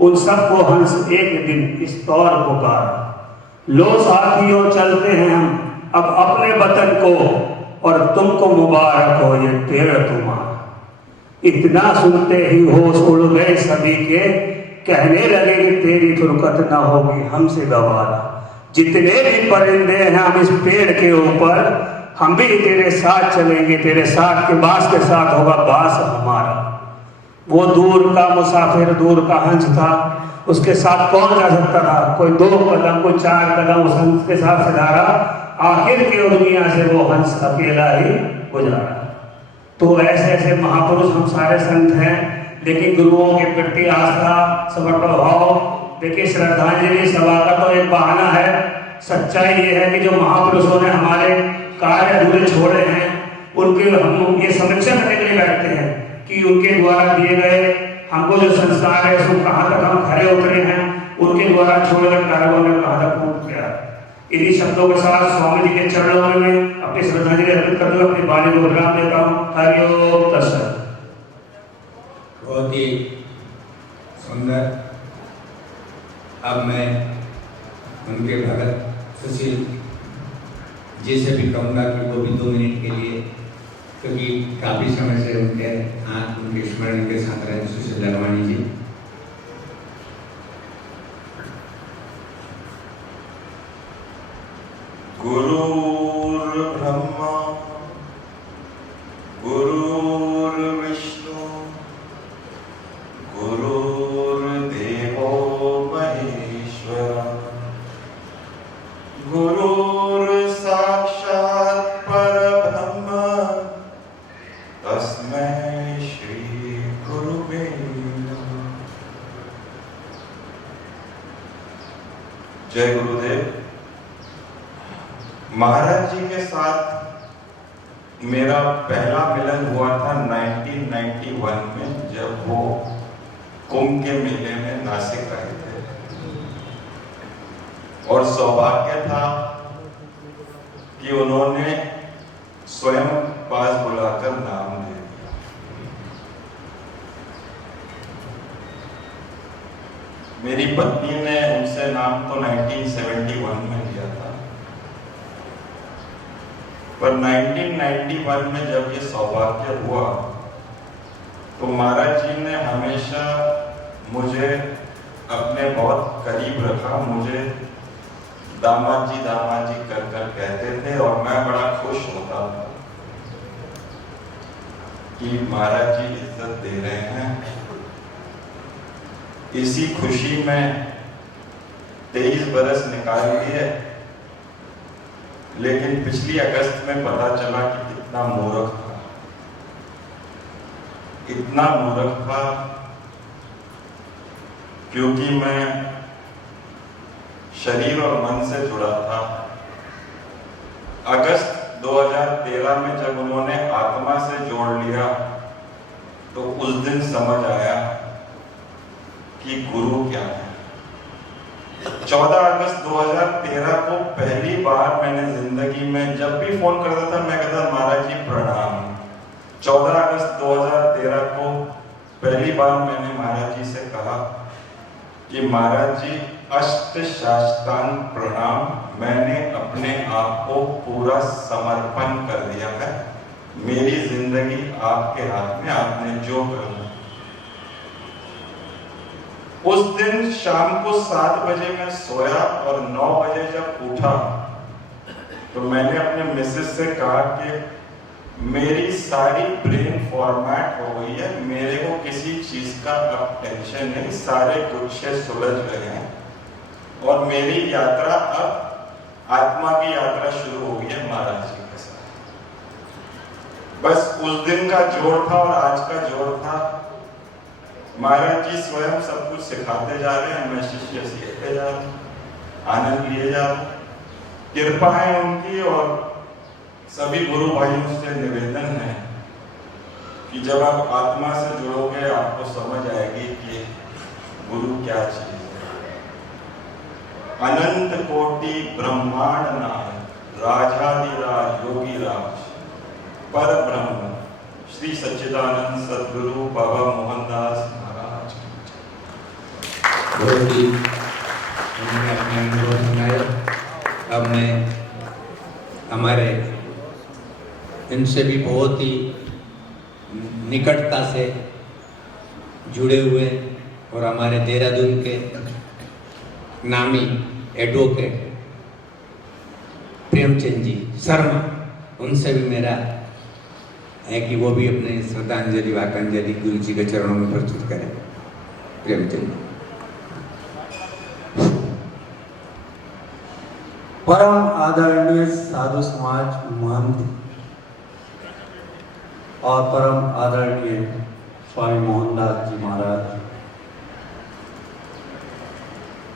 उन सबको हंस एक दिन इस तौर पुकारा, लो साथियों चलते हैं हम अब अपने वतन को, और तुमको मुबारक हो ये पेड़ तुम्हारा। इतना सुनते ही होश उड़ गए सभी के, कहने लगे कि तेरी फुरकत ना होगी हमसे गवारा। जितने भी परिंदे हैं हम इस पेड़ के ऊपर, हम भी तेरे साथ चलेंगे, तेरे साथ के बास के साथ होगा बास हमारा। वो दूर का मुसाफिर, दूर का हंस था, उसके साथ कौन जा सकता था? कोई 2 कदम, कोई 4 कदम उस हंस के साथ से धारा। आखिर की दुनिया से वो हंस अकेला ही गुजारा। तो ऐसे ऐसे महापुरुष हम सारे संत हैं, लेकिन गुरुओं के प्रति आस्था, समर्पण भाव, देखिए श्रद्धांजलि सभा का तो एक बहाना है। सच्चाई ये है कि जो महापुरुषों ने हमारे कार्य अधूरे छोड़े हैं, उनके हम ये समीक्षा करने के लिए बैठते हैं कि उनके द्वारा दिए गए हमको जो संस्कार है उसको कहाँ तक हम खरे उतरे हैं, उनके द्वारा छोड़े गए कार्यों में कहाँ तक पहुंच गया। इन्हीं शब्दों के साथ स्वामी जी के चरणों में अपनी श्रद्धांजलि अर्पित करते हुए अपनी वाणी को विराम देता हूँ। हरिओम तत्सत। बहुत ही सुंदर। अब मैं उनके भगत सुशील जी से भी कहूँगा कि वो भी 2 मिनट के लिए, क्योंकि काफ़ी समय से उनके स्मरण के साथ रहे सुशील ललवाणी जी। गुरुर्ब्रह्मा गुरुर्विष्णु गुरुर्देवो महेश्वरा गुरुर्साक्षात् परब्रह्म तस्मै श्री गुरुवे नमः। जय गुरुदेव। महाराज जी के साथ मेरा पहला मिलन हुआ था 1991 में, जब वो कुंभ के मेले में नासिक आए थे, और सौभाग्य था कि उन्होंने स्वयं पास बुलाकर नाम दे दिया। मेरी पत्नी ने उनसे नाम तो 1971 में लिया था, पर 1991 में जब ये सौभाग्य हुआ तो महाराज जी ने हमेशा मुझे अपने बहुत करीब रखा। मुझे दामाद जी कर कर कहते थे, और मैं बड़ा खुश होता था कि महाराज जी इज्जत दे रहे हैं। इसी खुशी में 23 बरस निकाल लिए, लेकिन पिछली अगस्त में पता चला कि कितना मूर्ख था, इतना मूर्ख था, क्योंकि मैं शरीर और मन से जुड़ा था। अगस्त 2013 में जब उन्होंने आत्मा से जोड़ लिया तो उस दिन समझ आया कि गुरु क्या है। 14 अगस्त 2013 को पहली बार मैंने जिंदगी में, जब भी फोन करता था मैं कहता महाराज जी प्रणाम। 14 अगस्त 2013 को पहली बार मैंने महाराज जी से कहा कि महाराज जी अष्ट साष्टांग प्रणाम, मैंने अपने आप को पूरा समर्पण कर दिया है, मेरी जिंदगी आपके हाथ में, आपने जो करना। उस दिन शाम को 7 बजे मैं सोया और 9 बजे जब उठा तो मैंने अपने मिसेस से कहा कि मेरी सारी ब्रेन फॉर्मेट हो गई है, मेरे को किसी चीज का अब टेंशन नहीं, सारे गुच्छे सुलझ गए हैं और मेरी यात्रा अब आत्मा की यात्रा शुरू हो गई है महाराज जी के साथ। बस उस दिन का जोड़ था और आज का जोड़ था। महाराज जी स्वयं सब कुछ सिखाते जा रहे हैं, मैं शिष्य सीखते जा रहा हूँ, आनंद लिए जा रहा हूँ। कृपा है उनकी, और सभी गुरु भाइयों से निवेदन है कि जब आप आत्मा से जुड़ोगे आपको समझ आएगी कि गुरु क्या चीज है। अनंत कोटि ब्रह्मांड नायक राजाधिराज योगी राज पर ब्रह्म श्री सच्चिदानंद सद्गुरु बाबा मोहनदास महाराज। बहुत ही उन्होंने अपने अनुभव सुनाए। अब मैं हमारे इनसे भी बहुत ही निकटता से जुड़े हुए और हमारे देहरादून के नामी एडवोकेट प्रेमचंद जी शर्मा, उनसे भी मेरा है कि वो भी अपने श्रद्धांजलि वाकांजलि गुरु जी के चरणों में प्रस्तुत करें। प्रेमचंद परम आदरणीय साधु समाज महंत और परम आदरणीय स्वामी मोहनदास जी महाराज,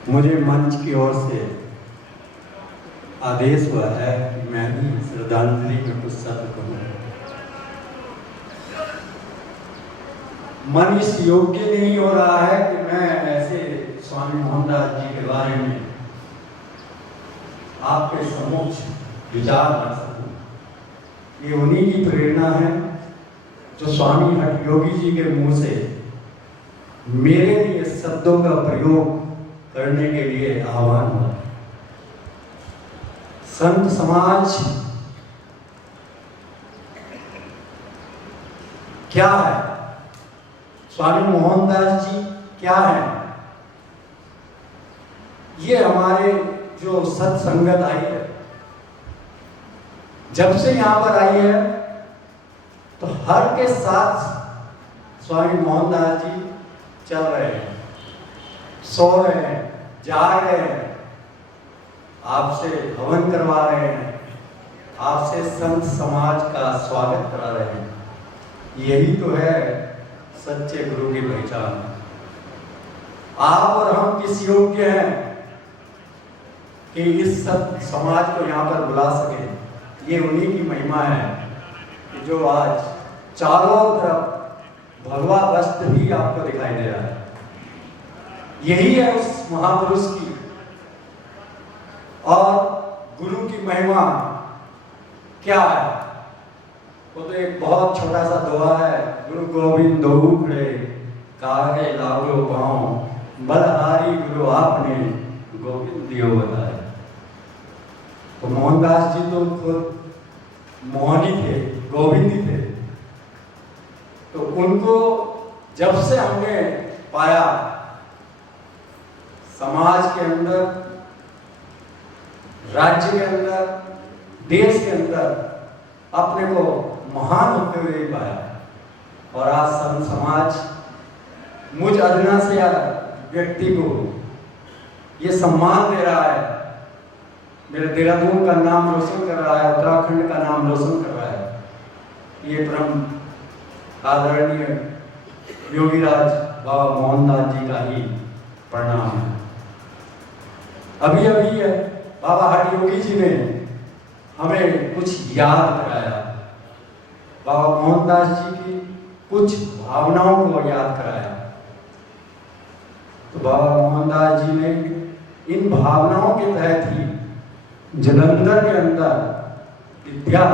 मुझे मंच की ओर से आदेश हुआ है कि मैं भी श्रद्धांजलि में कुछ शब्द कहूँ। मन इस योग्य नहीं हो रहा है कि मैं ऐसे स्वामी मोहनदास जी के बारे में आपके समक्ष विचार कर सकूं। ये उन्हीं की प्रेरणा है जो स्वामी हठ योगी जी के मुंह से मेरे लिए शब्दों का प्रयोग करने के लिए आह्वान हुआ। संत समाज क्या है, स्वामी मोहनदास जी क्या है, ये हमारे जो सत्संगत आई है, जब से यहाँ पर आई है तो हर के साथ स्वामी मोहनदास जी चल रहे हैं, सो रहे हैं, जाग रहे हैं, आपसे हवन करवा रहे हैं, आपसे संत समाज का स्वागत करा रहे हैं। यही तो है सच्चे गुरु की पहचान। आप और हम किस योग्य हैं कि इस समाज को यहाँ पर बुला सके। ये उन्हीं की महिमा है कि जो आज चारों तरफ भगवा वस्त्र भी आपको दिखाई दे रहा है। यही है उस महापुरुष की और गुरु की महिमा क्या है। वो तो एक बहुत छोटा सा दोहा है, गुरु गोविंद दो खड़े काहे लागो पाँव बलहारी गुरु आपने गोविंद दियो बताए। तो मोहनदास जी तो खुद मोहन ही थे, गोविंद ही थे। तो उनको जब से हमने पाया समाज के अंदर, राज्य के अंदर, देश के अंदर अपने को महान होते हुए पाया। और आज संत समाज मुझ अदना से व्यक्ति को ये सम्मान दे रहा है, मेरे देहरादून का नाम रोशन कर रहा है, उत्तराखंड का नाम रोशन कर रहा है। ये परम आदरणीय योगीराज बाबा मोहनदास जी का ही प्रणाम है। अभी अभी बाबा हठ योगी जी ने हमें कुछ याद कराया, बाबा मोहनदास जी की कुछ भावनाओं को याद कराया। तो बाबा मोहनदास जी ने इन भावनाओं के तहत ही जलंधर के अंदर विद्या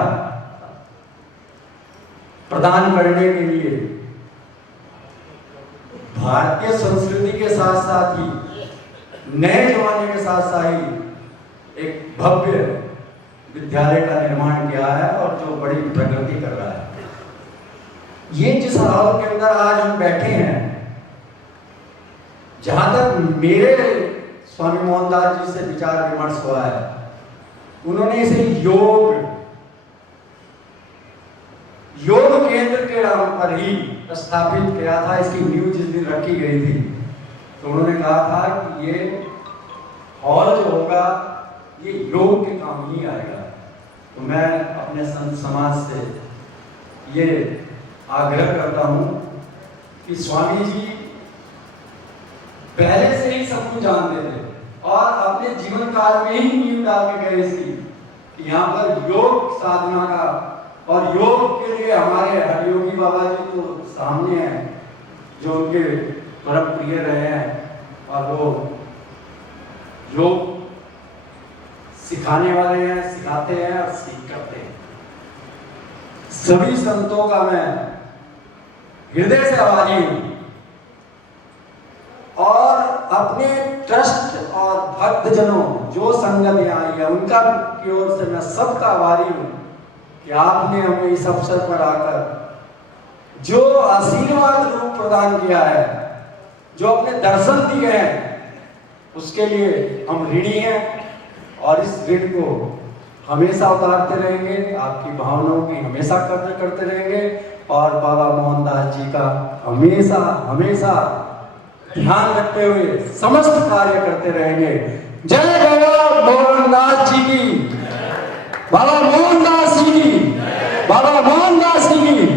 प्रदान करने के लिए भारतीय संस्कृति के साथ साथ ही नए जमाने के साथ साथ ही एक भव्य विद्यालय का निर्माण किया है और जो बड़ी प्रगति कर रहा है। ये जिस हॉल के अंदर आज हम बैठे हैं, जहां तक मेरे स्वामी मोहनदास जी से विचार विमर्श हुआ है, उन्होंने इसे योग केंद्र के नाम पर ही स्थापित किया था। इसकी नींव जिस दिन रखी गई थी तो उन्होंने कहा था कि ये हॉल जो होगा ये योग के काम ही आएगा। तो मैं अपने संत समाज से ये आग्रह करता हूं कि स्वामी जी पहले से ही सब कुछ जानते थे और अपने जीवन काल में ही नींव डाल के गए इसकी कि यहाँ पर योग साधना का, और योग के लिए हमारे हरियोगी बाबा जी तो सामने हैं जो उनके परम प्रिय रहे हैं और वो योग सिखाने वाले हैं, सिखाते हैं और सीख करते हैं। सभी संतों का मैं हृदय से आभारी हूं और अपने ट्रस्ट और भक्तजनों जो संगत यहाँ आई है उनका की ओर से मैं सबका आभारी हूं कि आपने हमें इस अवसर पर आकर जो आशीर्वाद रूप प्रदान किया है, जो अपने दर्शन दिए हैं, उसके लिए हम ऋणी हैं और इस ऋण को हमेशा उतारते रहेंगे, आपकी भावनाओं की हमेशा कदर करते रहेंगे और बाबा मोहनदास जी का हमेशा हमेशा ध्यान रखते हुए समस्त कार्य करते रहेंगे। जय बाबा मोहनदास जी की, बाबा मोहनदास जी की, बाबा मोहनदास जी की।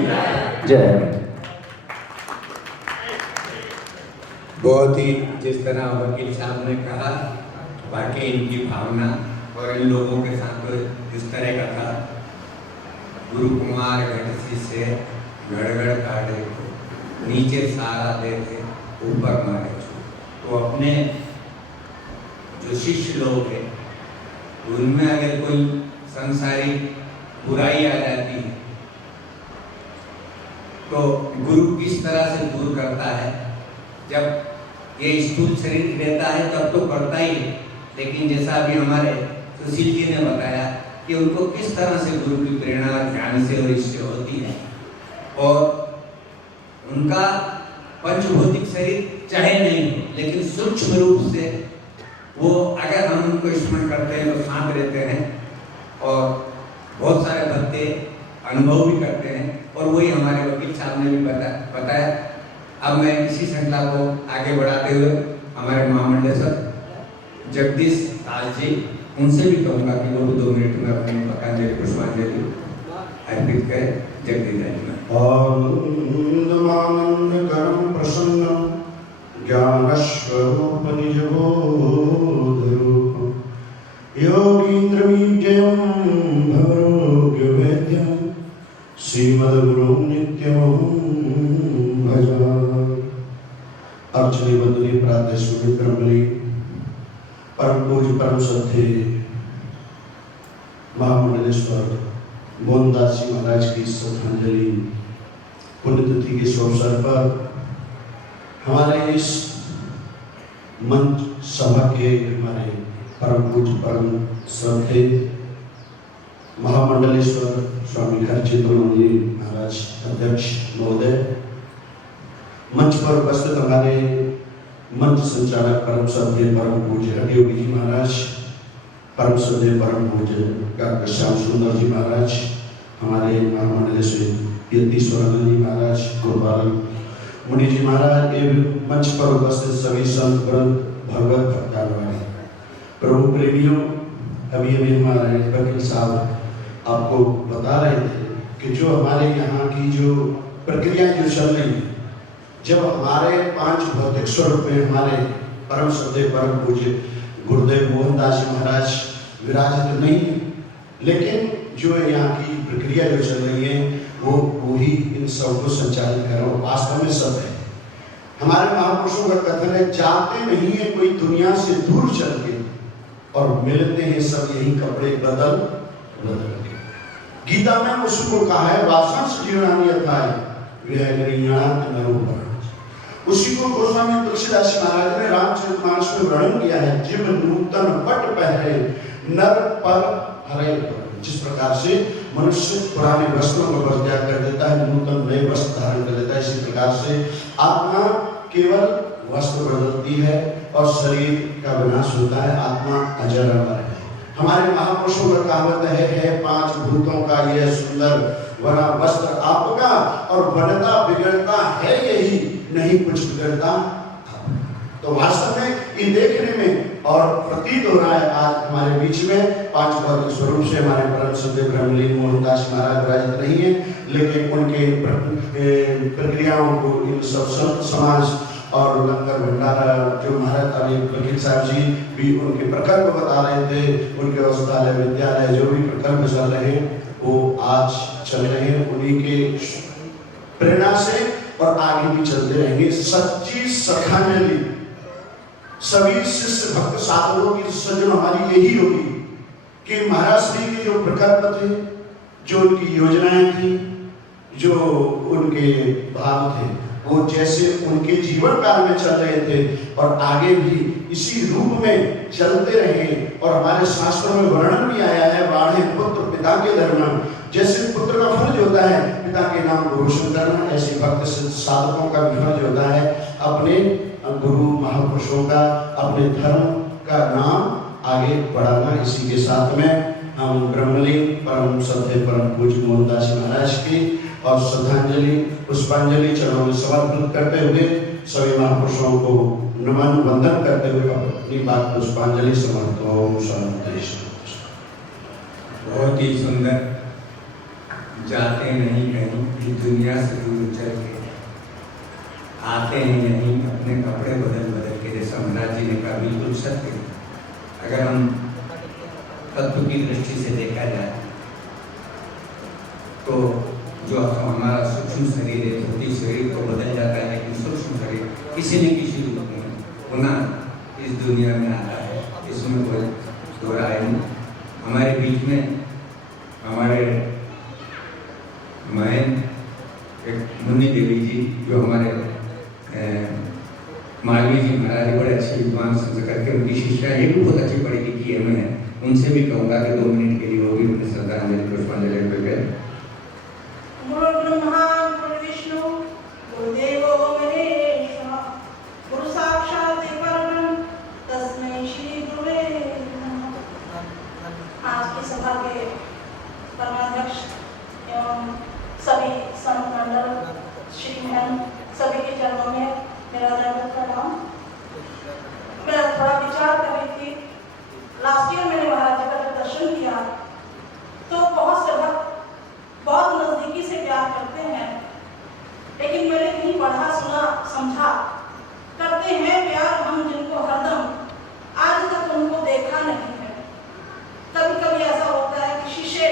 जय हिंद। बहुत ही जिस तरह वकील साहब ने कहा, वाकई इनकी भावना और इन लोगों के साथ तो इस तरह का था, गुरु कुमार घटसी से गड़गड़ काटे को नीचे सारा देते ऊपर मारे। तो अपने जो शिष्य लोग हैं उनमें अगर कोई संसारिक बुराई आ जाती है तो गुरु किस तरह से दूर करता है। जब ये स्थूल शरीर रहता है तब तो करता ही है, लेकिन जैसा अभी हमारे सुशील जी ने बताया कि उनको किस तरह से गुरु की प्रेरणा ध्यान से और इससे होती है, और उनका पंचभौतिक शरीर चाहे नहीं हो लेकिन सूक्ष्म रूप से वो अगर हम उनको स्मरण करते हैं तो शांत रहते हैं और बहुत सारे भक्ति अनुभव भी करते हैं। और वही हमारे वकील साहब ने भी बताया। अब मैं इसी श्रृंखला को आगे बढ़ाते हुए हमारे महामंडलेश्वर जगदीश दास जी, उनसे भी कहूँगा कि वो 2 मिनट में अपनी पतंजलि पुष्पांजलि अर्पित करें। जगदीश दास जी। आनंदमानंदकरं प्रसन्नं ज्ञानस्वरूप निजबोधरूपं योगीन्द्रमीड्यं भवरोग्यवेद्यं श्रीमद्गुरुं नित्यमहं भजामि। अर्चनी वंदनीय प्रातः सुमित ब्रह्मणी परम पूज्य परम श्रद्धे महामंडलेश्वर मोहनदास जी महाराज की श्रद्धांजलि पुण्यतिथि के शुभ अवसर पर हमारे इस मंच सभा के हमारे परम पूज्य परम श्रद्धे महामंडलेश्वर स्वामी हरचिंतन जी महाराज अध्यक्ष महोदय, मंच पर उपस्थित हमारे मंच संचालक परम श्रद्धे परम पूज्य हरियोगी जी महाराज, परम श्रद्धे परम पूज्य डॉक्टर श्याम सुंदर जी महाराज, हमारे महामंडलेश्वर यतीश्वरानंद जी महाराज, गोपाल मुनि जी महाराज एवं मंच पर उपस्थित सभी संत ग्रंथ भगवत भक्तान प्रभु प्रेमियों, अभी हमारे वकील साहब आपको बता रहे थे कि जो हमारे यहाँ की जो प्रक्रियाएं जो चल रही है, जब हमारे 5 भौतिक स्वरूप में हमारे परम श्रद्धेय परम पूज्य गुरुदेव मोहनदास जी महाराज विराजित नहीं है, लेकिन जो यहाँ की प्रक्रिया जो चल रही है वो ही इन सब को संचालित कर रहा है। वास्तव में सब है। हमारे महापुरुषों का कथन है, जाते नहीं है कोई दुनिया से दूर चल के और मिलते हैं सब यही कपड़े बदल बदल के। गीता में उसको कहा है, वासना से जीवनानी अथाय विहगरियात नरोपरण। उसी को गोस्वामी तुलसीदास महाराज ने रामचरितमानस में वर्णन किया है, जिब नूतन पट पहरे नर पर हरे। जिस प्रकार से मनुष्य पुराने वस्त्रों को परित्याग कर देता है, नूतन नए वस्त्र धारण कर देता है, इसी प्रकार से आत्मा केवल वस्त्र बदलती है और शरीर का विनाश होता है, आत्मा अजर अमर है। हमारे महापुरुषों का कहावत है 5 भूतों का यह सुंदर वरा वस्त्र आपका, और बनता बिगड़ता है यही, नहीं कुछ बिगड़ता। तो वास्तव में ये देखने में और प्रतीत हो रहा है आज हमारे बीच में 5 भौतिक स्वरूप से हमारे परम श्रद्धेय ब्रह्मलीन मोहनदास महाराज विराजित नहीं है, लेकिन उनके प्रक्रियाओं को इन सब संत समाज और लंगर भंडारा जो महाराज अभी वकील साहब जी भी उनके प्रकल्प बता रहे थे, उनके औषधालय विद्यालय जो भी प्रकल्प चल रहे हैं वो आज चल रहे हैं, उन्हीं के प्रेरणा से और आगे भी चलते रहेंगे। सच्ची श्रद्धांजलि सभी शिष्य भक्त साधकों की सज्जन हमारी यही होगी कि महाराज श्री के जो प्रकल्प थे, जो उनकी योजनाएं थी, जो उनके भाव थे, वो जैसे उनके जीवन काल में चल रहे थे और आगे भी इसी रूप में चलते रहे। और हमारे शास्त्रों में वर्णन भी आया है, बाढ़े पुत्र पिता के धर्म। जैसे पुत्र का फर्ज होता है पिता के नाम को रोशन करना, ऐसे भक्त साधकों का भी फर्ज होता है अपने गुरु महापुरुषों का, अपने धर्म का नाम आगे बढ़ाना। इसी के साथ में हम ब्रह्मलीन परम श्रद्धेय परम पूज्य मोहनदास महाराज की और श्रद्धांजलि पुष्पांजलि चरणों में समर्पित करते हुए सभी महापुरुषों को नमन वंदन करते हुए अपनी बात पुष्पांजलि समर्पित। ओम शांति। बहुत ही सुंदर जाते नहीं कहीं इस दुनिया से दूर चल के, आते ही नहीं अपने कपड़े बदल बदल के, जैसा महाराज जी ने कहा बिल्कुल सत्य। अगर हम तत्व की दृष्टि से देखा जाए तो जो हमारा सूक्ष्म शरीर है, धरती शरीर को बदल जाता है, लेकिन सूक्ष्म शरीर किसी न किसी रूप में पुनः इस दुनिया में आता है, इसमें कोई दो राय नहीं। हमारे बीच में हमारे महन एक मुन्नी देवी जी, जो हमारे मालवीय जी महाराज बड़े अच्छे विद्वान समझ करके उनकी शिष्या ये भी बहुत अच्छी पढ़ी लिखी है। मैं उनसे भी कहूँगा कि 2 मिनट के लिए वो भी अपने श्रद्धांजलि पुष्पांजलि पे गए। गुरु ब्रह्मा गुरु विष्णु गुरुदेवो महेश्वरः गुरु साक्षात् परब्रह्म तस्मै श्री गुरुवे नमः। आज की सभा के परमाध्यक्ष एवं सभी संत मंडल श्रीमन सभी के चरणों में मेरा दंडवत प्रणाम। मैं थोड़ा विचार कर रही थी, लास्ट ईयर मैंने महाराज जी का दर्शन किया तो बहुत से भक्त बहुत नजदीकी से प्यार करते हैं, लेकिन मैंने कहीं पढ़ा सुना समझा करते हैं प्यार हम जिनको हरदम आज तक उनको देखा नहीं है। कभी कभी ऐसा होता है कि शिष्य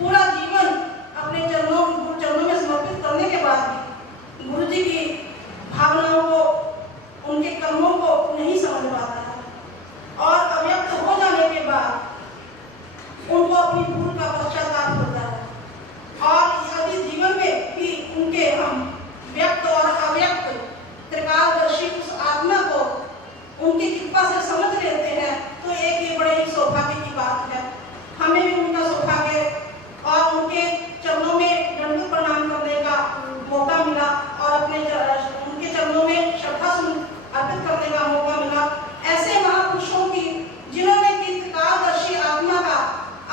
पूरा जीवन अपने चरणों में समर्पित करने के बाद भी गुरु जी की भावनाओं को, उनके कर्मों को नहीं समझ पाता है और अव्यक्त हो जाने के बाद उनको अपनी भूल का पश्चाताप होता है। और यदि जीवन में भी उनके हम व्यक्त और अव्यक्त त्रिकालदर्शी उस आत्मा को उनकी कृपा से समझ लेते हैं तो एक ये बड़े ही सौभाग्य की बात है। हमें भी उनका सौभाग्य और उनके चरणों में दंडवत प्रणाम करने का मौका मिला और अपने उनके चरणों में श्रद्धा अर्पित करने का मौका मिला। ऐसे महापुरुषों की जिन्होंने त्रिकालदर्शी आत्मा का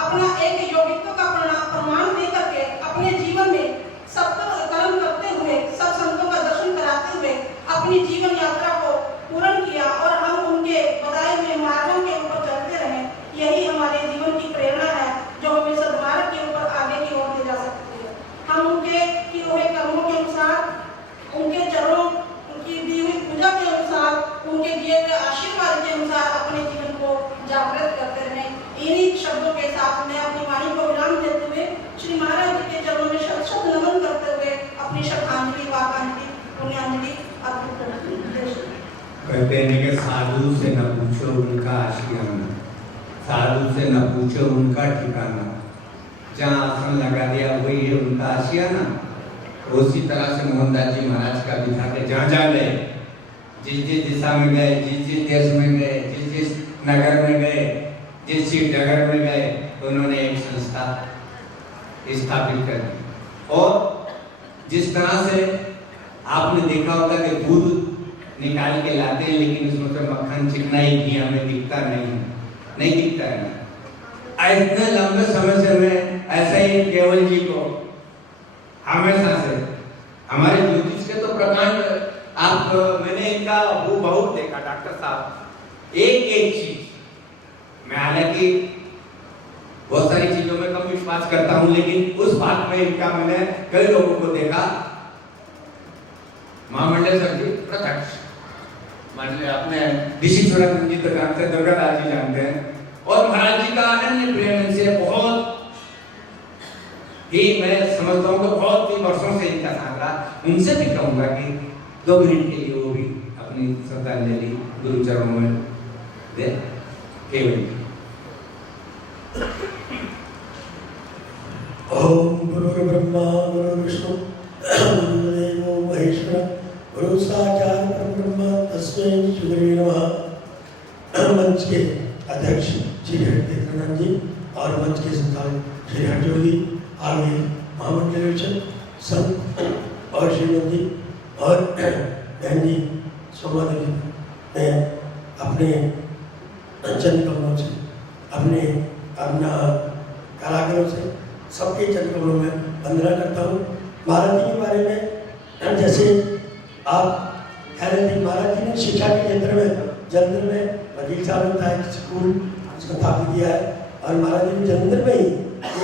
अपना एक योगित्व का प्रमाण दे करके अपने जीवन में सब कर्म करते हुए, सब संतों का दर्शन कराते हुए अपनी जीवन यात्रा को पूर्ण किया और हम उनके बताए हुए मार्गों के ऊपर चलते रहे। यही हमारे जीवन की प्रेरणा है जो हमें सद्मार्ग के ऊपर आगे की ओर ले जा सकती है। हम उनके किए हुए कर्मों के अनुसार, उनके चरणों की दी हुई पूजा के अनुसार, उनके दिए हुए आशीर्वाद के अनुसार अपने जीवन को जागृत करते रहे। इन्हीं शब्दों के साथ मैं अपनी वाणी को विराम देते हुए श्री महाराज जी के चरणों में शत शत नमन करते हुए अपनी श्रद्धांजलि, वाकांजलि, पुण्यांजलि अर्पित करती हूँ। कहते हैं कि साधु से न पूछो उनका आशियाना, साधु से न पूछो उनका ठिकाना, जहाँ आसन लगा दिया वही है उनका आशियाना। उसी तरह से मोहनदास जी महाराज का भी था कि जहाँ जहाँ गए, जिस जिस दिशा में गए, जिस जिस देश में गए, जिस जिस नगर में गए, जिस जिस नगर में गए, उन्होंने एक संस्था स्थापित कर दी। और जिस तरह से आपने देखा होगा कि दूध निकाल के लाते हैं लेकिन उसमें तो मक्खन चिकना ही घी हमें दिखता नहीं दिखता है। इतने लंबे समय से मैं ऐसा ही केवल जी को हमेशा से हमारे ज्योतिष के तो प्रकांड आप मैंने इनका वो बहुत देखा डॉक्टर साहब, एक चीज मैं हालांकि बहुत सारी चीजों में कम विश्वास करता हूं, लेकिन उस बात में इनका मैंने कई लोगों को देखा। महामंडल सर जी प्रत्यक्ष मतलब अपने ऋषिश्वरानंद जी तो जानते हैं, दुर्गादास जी जानते हैं, और महाराज जी का अनन्य प्रेम से बहुत ही मैं समझता हूँ कि बहुत ही वर्षों से इनका साथ रहा। उनसे भी कहूँगा कि 2 मिनट के लिए वो भी अपनी श्रद्धांजलि गुरु चरणों में दे। केवल ओम गुरु ब्रह्मा गुरु विष्णु गुरुदेवो महेश्वर गुरु साक्षात् परब्रह्म तस्मै श्री गुरुवे नमः। मंच के अध्यक्ष श्री हरिकेतनानंद जी और मंच के संचालक श्री हरजोगी, आगे महामंडलेश्वर संत और श्रीमती और बहन जी सोमा देवी, मैं अपने चंद कमलों से अपना कलाकारों से सबके चंद कमलों में वंदना करता हूँ। महाराज जी के बारे में जैसे आप महाराज जी ने शिक्षा के क्षेत्र में जलंधर में वकील साहब होता है स्कूल स्थापित किया है और महाराज जी ने जलंधर में ही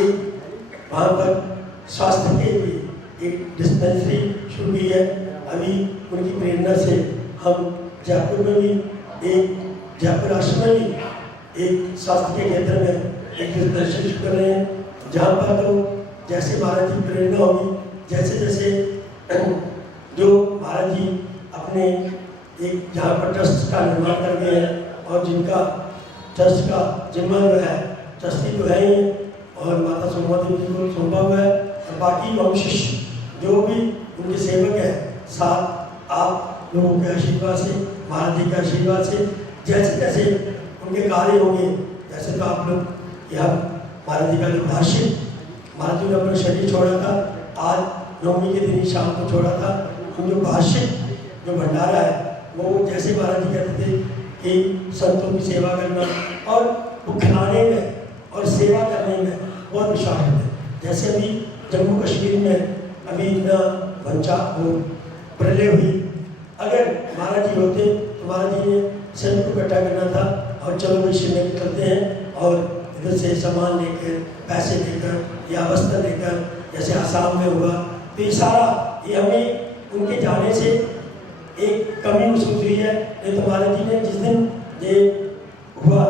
एक वहाँ पर स्वास्थ्य के लिए एक डिस्पेंसरी शुरू की है। अभी उनकी प्रेरणा से हम जयपुर में भी जयपुर आश्रम में भी एक स्वास्थ्य के क्षेत्र में एक डिस्पेंसरी शुरू कर रहे हैं, जहाँ पर तो जैसे महाराज जी प्रेरणा होगी, जैसे जैसे जो महाराज जी अपने एक जहाँ पर ट्रस्ट का निर्माण कर गए हैं और जिनका ट्रस्ट का जिम्मा जो है ट्रस्टी तो है ही, और माता सोमा देवी जी को सौंपा हुआ है, और बाकी वंशिष्य जो भी उनके सेवक हैं, साथ आप लोगों के आशीर्वाद से, महाराज जी के आशीर्वाद से जैसे जैसे उनके कार्य होंगे, जैसे तो आप लोग यहाँ महाराज जी का जो भाष्य, महाराज जी ने अपना शरीर छोड़ा था, आज नवमी के दिन ही शाम को छोड़ा था, हम जो भाष्य जो भंडारा है वो जैसे महाराज जी कहते थे कि संतों की सेवा करना और वो खिलाने में और सेवा करने में बहुत विश्वास है। जैसे अभी जम्मू कश्मीर में अभी इतना बच्चा वो प्रलय हुई, अगर महाराज जी होते तो महाराज जी ने सभी को इकट्ठा करना था और चलो भाई शिविर में करते हैं, और इधर से सामान लेकर, पैसे लेकर या वस्त्र लेकर, जैसे आसाम में हुआ, तो ये सारा ये हमें उनके जाने से एक कमी महसूस हुई है। नहीं तो महाराज जी ने जिस दिन ये हुआ,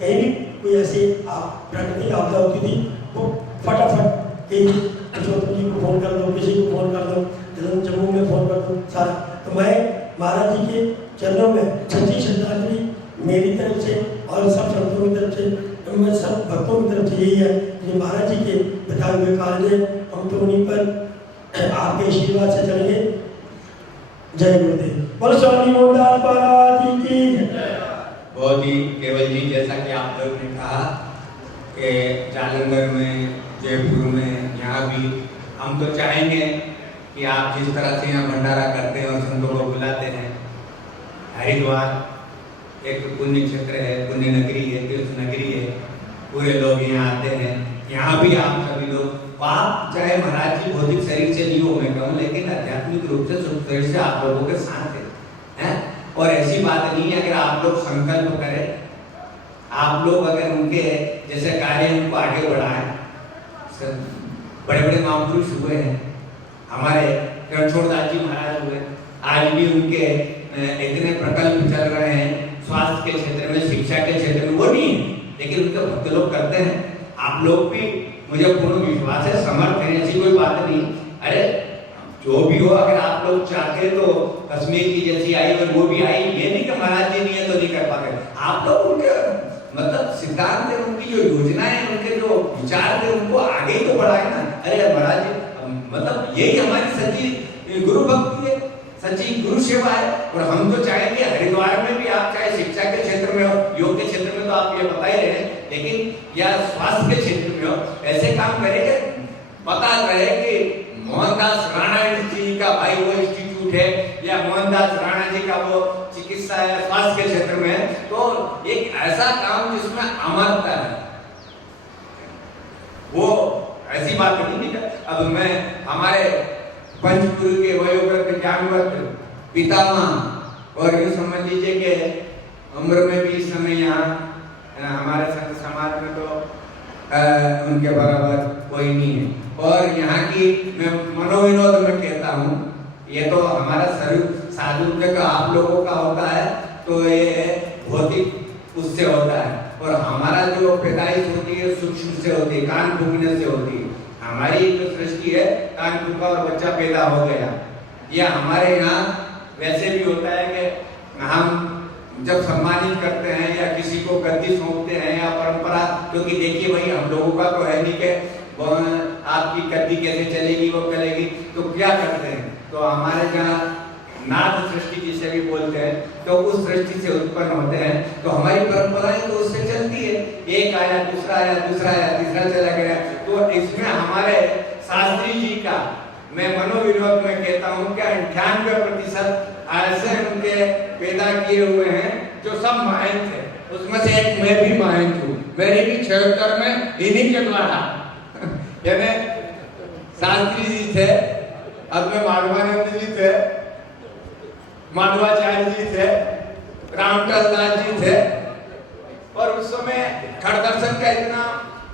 कहीं भी कोई ऐसी प्राकृतिक आपदा होती थी, वो फटाफट पुरुषोत्तम जी को फोन कर दो, किसी को फोन कर दो, जम्मू में फोन कर दो सारा। तो मैं महाराज जी के चरणों में सच्ची श्रद्धांजलि मेरी तरफ से और सब संतों की तरफ से, मैं सब भक्तों की तरफ से यही है कि महाराज जी के बताए हुए कार्य हम तो उन्हीं पर आपके आशीर्वाद से चलेंगे। जय गुरुदेव। बोलो स्वामी मोहनदास महाराज की। बहुत ही केवल जी, जैसा कि आप लोग ने कहा कि जालंधर में, जयपुर में, यहाँ भी हम तो चाहेंगे कि आप जिस तरह से यहाँ भंडारा करते हैं और संतों को बुलाते हैं, हरिद्वार एक पुण्य क्षेत्र है, पुण्य नगरी है, तीर्थ नगरी है, पूरे लोग यहाँ आते हैं। यहाँ भी आप सभी लोग, आप चाहे महाराज जी भौतिक शरीर से नहीं हो मैं कहूँ, लेकिन आध्यात्मिक रूप से सुख शरीर से आप लोगों के साथ हैं। और ऐसी बात नहीं है, अगर आप लोग संकल्प करें, आप लोग अगर उनके जैसे कार्य उनको आगे बढ़ाएं, बड़े बड़े महापुरुष हुए हैं, हमारे रणछोड़दास जी महाराज हुए, आज भी उनके इतने प्रकल्प चल रहे हैं स्वास्थ्य के क्षेत्र में, शिक्षा के क्षेत्र में, वो नहीं है, लेकिन उनके भक्त लोग करते हैं। आप लोग भी, मुझे पूर्ण विश्वास है, समर्थ है, ऐसी कोई बात नहीं। अरे जो भी हो, अगर आप लोग चाहते तो कश्मीर की जैसी आई और वो भी आई, ये नहीं कि महाराज जी नहीं है तो नहीं कर पाते। आप लोग उनके मतलब सिद्धांत है, उनकी जो योजनाएं, उनके जो विचार थे, उनको आगे ही तो बढ़ाए ना। अरे महाराज जी, मतलब यही हमारी सच्ची गुरु भक्ति है, सच्ची गुरु सेवा है। और हम तो चाहेंगे हरिद्वार में भी आप चाहे शिक्षा के क्षेत्र में हो, योग के क्षेत्र में तो आप ये बता ही रहे हैं, लेकिन या स्वास्थ्य के क्षेत्र में हो, ऐसे काम करेंगे, पता रहे कि मोहनदास राणा जी का भाई वो इंस्टीट्यूट है, या मोहनदास राणा जी का वो चिकित्सा है स्वास्थ्य के क्षेत्र में है, तो एक ऐसा काम जिसमें अमरता है, वो ऐसी बात नहीं है। अब मैं हमारे पंचगुरु के वयोवृद्ध ज्ञानवंत पितामह, और यूँ समझ लीजिए कि उम्र में भी इस समय यहाँ हमारे संत समाज में तो उनके बराबर कोई नहीं है। और यहाँ की मैं मनोविनोद में कहता हूँ, ये तो हमारा शरीर साधु का आप लोगों का होता है, तो ये भौतिक उससे होता है, और हमारा जो पैदाइश होती है सूक्ष्म से होती है, कान फूकने से होती है। हमारी जो सृष्टि है, कान फूका और बच्चा पैदा हो गया। ये हमारे यहाँ वैसे भी होता है कि हम जब सम्मानित करते हैं या किसी को गद्दी सौंपते हैं या परंपरा, क्योंकि देखिए भाई हम लोगों का तो है नहीं कि आपकी गद्दी कैसे चलेगी, वो चलेगी, तो क्या करते हैं, तो हमारे यहाँ नाथ सृष्टि जिसे भी बोलते हैं, तो उस सृष्टि से उत्पन्न होते हैं, तो हमारी परंपराएं तो उससे चलती है, एक आया, दूसरा आया, दूसरा आया, तीसरा चला गया। तो इसमें हमारे शास्त्री जी का मैं मनोविनोद में कहता हूँ कि 98% ऐसे उनके पैदा किए हुए हैं जो सब मायन थे, उसमें से एक मैं भी मायन हूँ। मेरी भी 76 में इन्हीं के द्वारा यानी शास्त्री जी थे, अब में माधवानंद जी थे, माधवाचार्य जी थे, रामकृष्ण दास जी थे, और उस समय खड़ दर्शन का इतना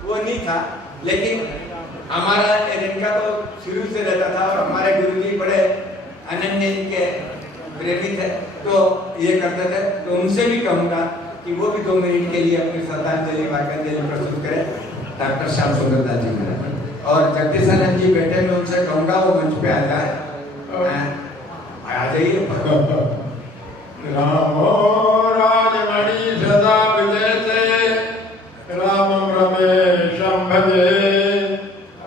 वो नहीं था, लेकिन हमारा इनका तो शुरू से रहता था और हमारे गुरुजी बड़े अनन्य इनके प्रेमित है, तो ये करते थे। तो उनसे भी कहूँगा कि वो भी 2 मिनट के लिए अपनी श्रद्धांजलि वाक्यांजलि प्रस्तुत करें डॉक्टर श्याम सुंदर दास जी महाराज। और जगदीशानंद जी बैठे, मैं उनसे कहूँगा वो मंच पे आ जाए, आ जाइए। रामो राजमणि सदा विजयते, रामं रमेशं भजे,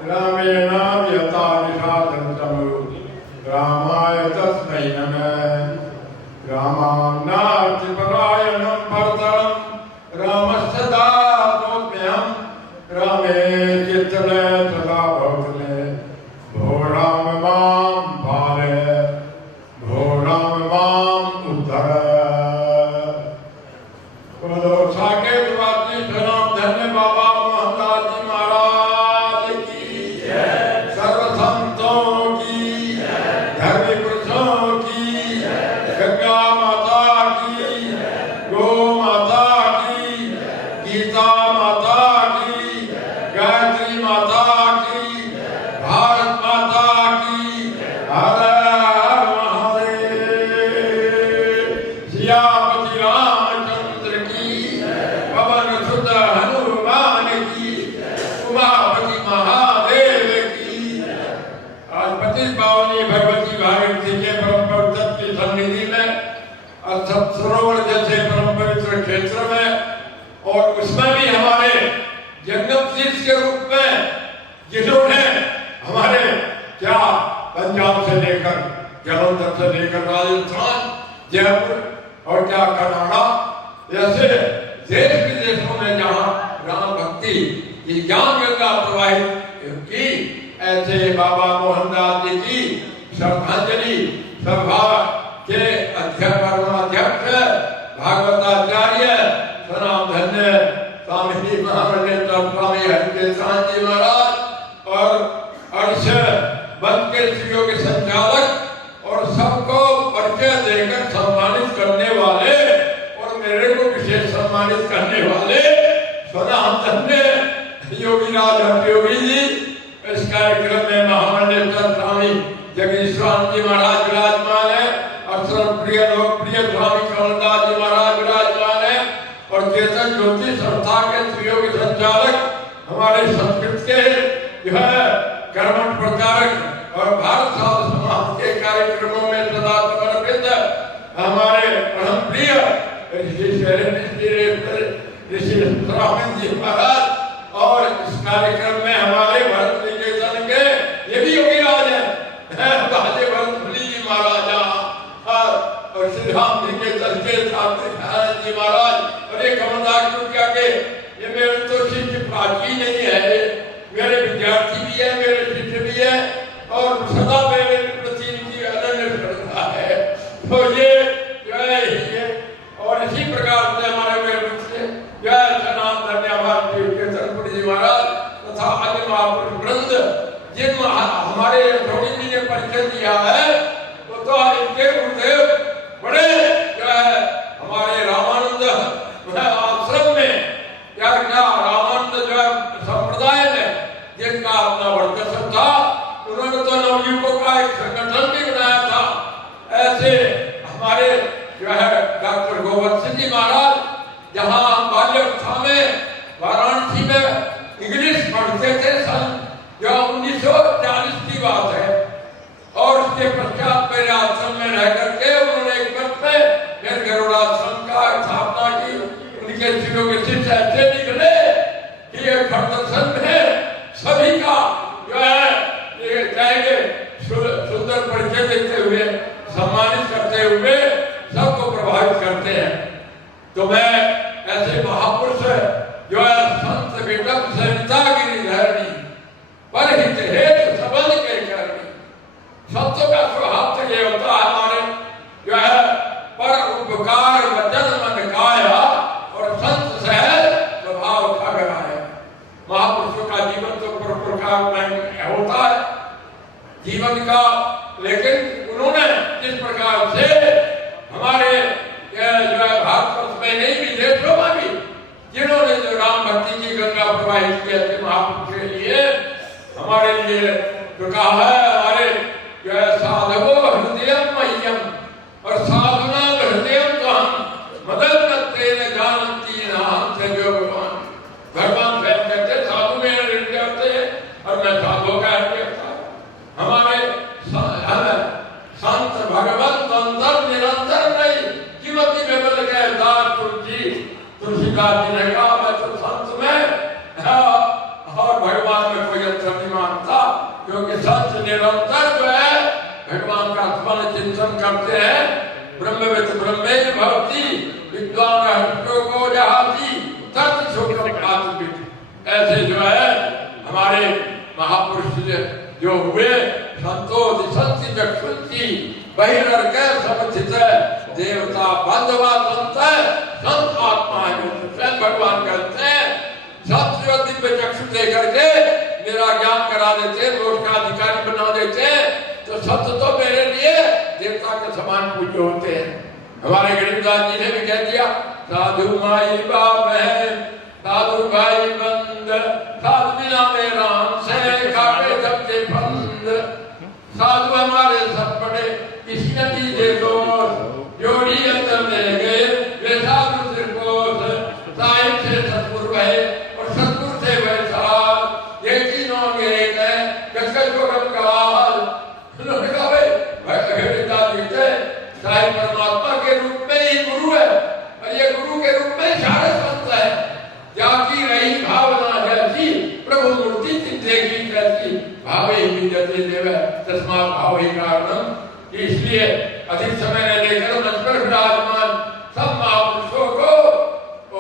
रामेण व्यता विषादन्तं, रामाय तस्मै नमः। रामानार्तिपरायणं भरतं, रामस्य दासोऽस्म्यहं, रामे चित्तले सदा भवतले। भो राम मां पालय, भो राम मां उद्धर। बोलो साकेत वासी स्वयं धन्य बाबा मोहनदास जी महाराज की जय, सर्व संतों की जय, धर्मी पुरुषों की जय, गंगा माता की, गो माता की, गीता माता की, गायत्री माता की, भारत माता की, हर हर महादेव। सियापति रामचंद्र की, पवन सुत हनुमान की, उमापति महादेव की। आज 25 पावनी भगवती भागवती के परम पवित्र की सन्निधि में और सरोवर जैसे परम पवित्र क्षेत्र में, और उसमें भी हमारे जंगम तीर्थ के रूप में जिन्होंने हमारे क्या पंजाब से लेकर जालंधर से लेकर राजस्थान, जयपुर और क्या कनाडा, ऐसे देश विदेशों में जहाँ राम भक्ति की ज्ञान गंगा प्रवाहित की, ऐसे बाबा मोहनदास जी की श्रद्धांजलि सभा के अध्यक्ष भागवताचार्य सनाम धन्य स्वामी महामंडलेश्वर स्वामी हरिकेशान जी महाराज और अर्श बंद के श्रीयों के संचालक और सबको परिचय देकर सम्मानित करने वाले और मेरे को विशेष सम्मानित करने वाले सनाम धन्य योगीराज हरियोगी जी। इस कार्यक्रम में महामंडलेश्वर स्वामी जगदीशानंद जी महाराज विराजमान है, अवसर प्रिय लोकप्रिय स्वामी कमलदास जी महाराज विराजमान है, और चेतन ज्योति संस्था के सहयोगी संचालक हमारे संस्कृत के जो है कर्मठ प्रचारक और भारत साधु समाज के कार्यक्रमों में सदा समर्पित हमारे परम प्रिय ऋषि रामन जी महाराज, और इस कार्यक्रम में हमारे भरत निकेतन के ये भी योगीराज है राजे भरत जी महाराजा, और श्री राम निकेतन के साथ जी महाराज, और ये कमलदास क्या के ये मेरे तो शिष्य प्राची नहीं है, मेरे विद्यार्थी भी है, मेरे शिष्य भी है, और सदा मेरे प्रति इनकी अनन्य श्रद्धा है। तो ये जो है ये, और इसी प्रकार से हमारे मेरे बच्चे जो है सनातन धन्य भारती के सरपुरी जी महाराज तथा अन्य महापुरुष वृंद जिन हमारे योगी जी ने परिचय दिया है, तो इनके गुरुदेव बड़े जो है हमारे रामानंद आश्रम में क्या रामानंद जो है संप्रदाय में जिनका अपना वर्चस्व था, उन्होंने तो नवयुवकों का एक संगठन भी बनाया था। ऐसे हमारे जो है डॉक्टर गोवर्धन सिंह जी महाराज, जहाँ हम बाल्यावस्था में वाराणसी में इंग्लिश पढ़ते थे, सन जो 1940 की बात है, और उसके पश्चात मेरे आश्रम में रह करके उन्होंने एक वर्ष में मेरे गरुड़ाश्रम का स्थापना की। उनके शिष्यों के शिष्य ऐसे निकले कि ये दर्शन में सभी का जो है ये जाएंगे सुंदर परिचय देते हुए, सम्मानित करते हुए सबको प्रभावित करते हैं। तो मैं ऐसे महापुरुष जो है संत विक्रम सरिता गिरिधरणी पर हित हेतु सबल के करनी, संतों का स्वभाव तो ये होता है हमारे जो है पर उपकार वचन मन काया, और संत सहज स्वभाव खगड़ा है। महापुरुषों का जीवन तो प्रकार में होता है जीवन का, लेकिन उन्होंने जिस प्रकार से हमारे जो है भारतवर्ष में नहीं भी देशों में भी जिन्होंने जो राम तो कहा है अरे साधवो हृदयम मह्यम और साधना हृदयम तो हम मदद करते न जानती नाम से भगवान भगवान स्वयं कहते साधु मेरे हृदय होते हैं और मैं साधु का हृदय होता हमारे संत भगवत अंदर निरंतर नहीं कीमती बेबल के दास तुलसीदास जी ने कहा मैं तो संत में और भगवान में कोई अंतर नहीं मानता क्योंकि संत निरंतर जो है भगवान का स्मरण चिंतन करते हैं ब्रह्मविद ब्रह्मे भवति विद्वान हृदयों को जहाती तत् शोकम आत्मविद ऐसे जो है हमारे महापुरुष जो हुए संतो दिशंति चक्षुंति बहिर्वर्ग समचित देवता बंधवा संत संत आत्मा है स्वयं भगवान कहते हैं संत जो दिव्य चक्षु दे करके मेरा ज्ञान करा देते लोक का अधिकारी बना देते तो संत तो मेरे लिए देवता के समान पूज्य होते हैं हमारे गरीबदास जी ने भी कह दिया साधु माई बाप है साधु भाई बंद साधु बिना में राम से खाटे सबके बंद साधु हमारे सब पड़े किसी नदी दे दो जोड़ी अंदर ले गए वे साधु सिरकोस साहिब से सतगुरु है और सतगुरु से वैसाल ये तीनों मेरे गए कसकस को कम कवाल उन्होंने कहा भाई साहिब परमात्मा के रूप में ही गुरु है और ये गुरु के रूप में सारे संत है जाकी रही भावना जैसी प्रभु मूर्ति देखी कैसी भावे ही जैसे देव तस्मा भाव ही कारणम इसलिए अधिक समय न लेकर मंच पर विराजमान सब महापुरुषों को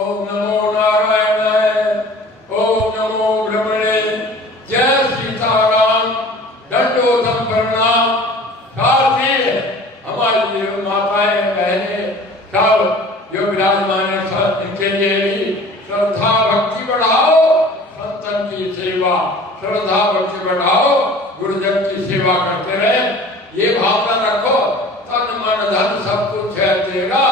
ओम नमो नारायणाय ओम नमो ब्रह्मणे जय सीताराम दंडोतम प्रणाम साथ ही हमारी माताएं बहनें सब जो विराजमान है इनके लिए भी श्रद्धा भक्ति बढ़ाओ संतन की सेवा श्रद्धा भक्ति बढ़ाओ गुरुजन की सेवा करते रहे ये भावना रखो तन मन धन सब कुछ है तेरा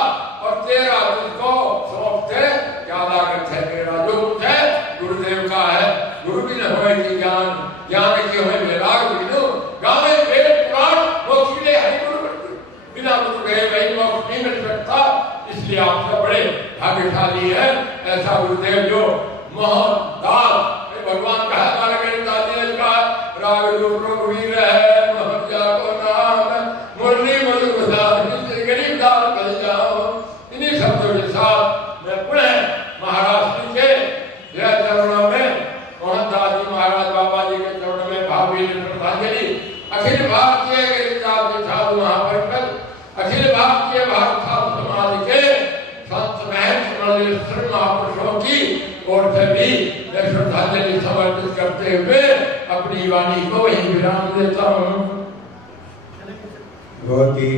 और तेरा तुझको सौंपते क्या लागत है मेरा जो कुछ है गुरुदेव का है गुरु भी न होए कि ज्ञान ज्ञान की होए वैराग बिनु गावे वेद पुराण मोक्ष के हरि गुरु बिना गुरु गए वही मोक्ष नहीं मिल सकता इसलिए आप सब बड़े भाग्यशाली है ऐसा गुरुदेव जो मोहन दास भगवान का हमारा गरीबदास जी का राग रूप रघुवीर है महत्या को नाम मुरली मधुर गरीबदास बन जाओ इन्हीं शब्दों के साथ मैं पुनः महाराष्ट्र के जय चरणों में मोहनदास जी महाराज बाबा जी के चरणों में भावभीनी श्रद्धांजलि अखिल भारतीय गरीबदास जी साधु महापरिषद अखिल भारतीय भारत साधु समाज के संत महंत महापुरुषों की ओर से भी मैं श्रद्धांजलि समर्पित करते हुए अपनी वाणी को वहीं विराम देता हूँ। बहुत ही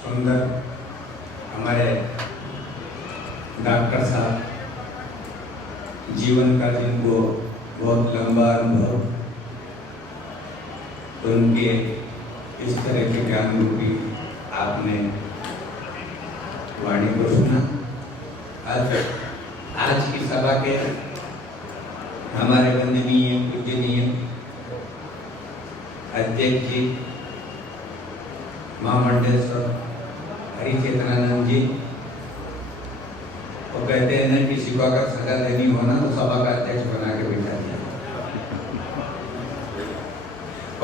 सुंदर हमारे डॉक्टर साहब जीवन का जिनको बहुत लंबा अनुभव तो उनके इस तरह के ज्ञान रूपी आपने वाणी को सुना। आज की सभा के हमारे वंदनीय पूजनीय अध्यक्ष जी महामंडलेश्वर हरिचेतनानंद जी वो कहते हैं ना किसी को अगर सजा देनी हो ना तो सभा का अध्यक्ष बना के बिठा दिया।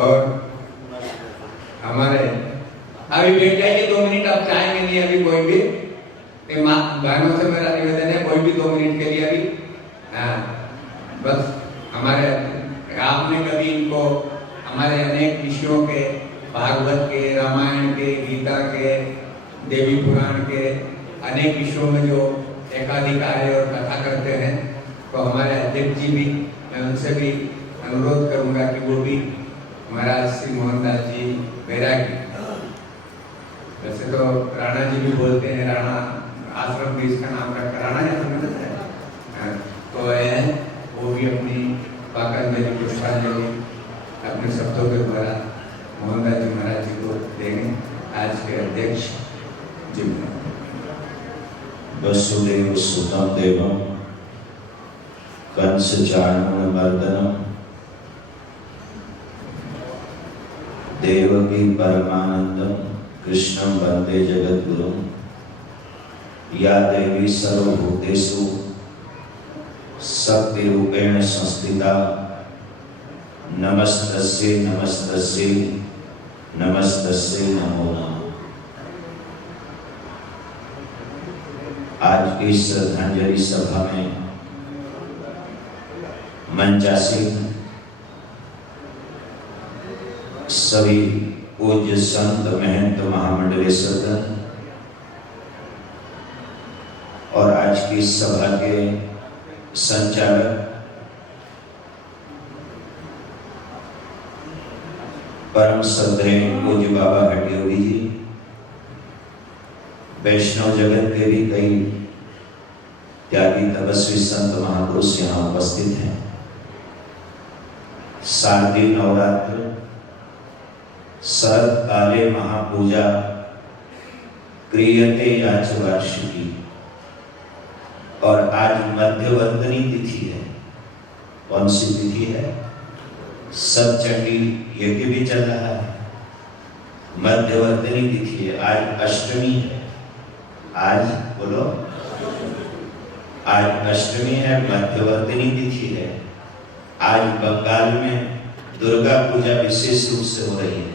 और हमारे अभी बैठ जाइए 2 मिनट, अब चाहेंगे नहीं अभी कोई भी गानों से मेरा निवेदन है कोई भी 2 मिनट के लिए अभी बस हमारे आपने कभी इनको हमारे अनेक विषयों के भागवत के रामायण के गीता के देवी पुराण के अनेक विषयों में जो एकाधिकार और कथा करते हैं तो हमारे अध्यक्ष जी भी मैं उनसे भी अनुरोध करूंगा कि वो भी महाराज श्री मोहनदास जी बैरागी वैसे तो राणा जी भी बोलते हैं राणा आश्रम भी इसका नाम रखा राणा ने समझ तो वो भी अपनी पाकांजलि पुष्पांजलि अपने शब्दों के द्वारा मोहनदास जी महाराज जी को देंगे। आज के अध्यक्ष जी वसुदेव सुतं देवं कंस चाणूरमर्दनं देवकी परमानंदम कृष्णं वंदे जगद्गुरुं। या देवी सर्वभूतेषु शक्तिरूपेण संस्थिता नमस्तस्यै नमस्तस्यै नमस्तस्यै नमो नमः। आज की श्रद्धांजलि सभा में मंचासीन सभी पूज्य संत महंत महामंडलेश्वर और आज की सभा के संचालक परम श्रद्धेय पूज्य बाबा हटियोगी जी, वैष्णव जगत के भी कई त्यागी तपस्वी संत महापुरुष यहाँ उपस्थित हैं। शारदीय नवरात्र शरद काले महापूजा क्रियते याच वार्षिकी और आज मध्यवर्तनी तिथि है। कौन सी तिथि है? सप्तचंडी यज्ञ भी चल रहा है। मध्यवर्तनी तिथि है। आज अष्टमी है। आज बोलो, आज अष्टमी है, मध्यवर्तनी तिथि है। आज बंगाल में दुर्गा पूजा विशेष रूप से हो रही है।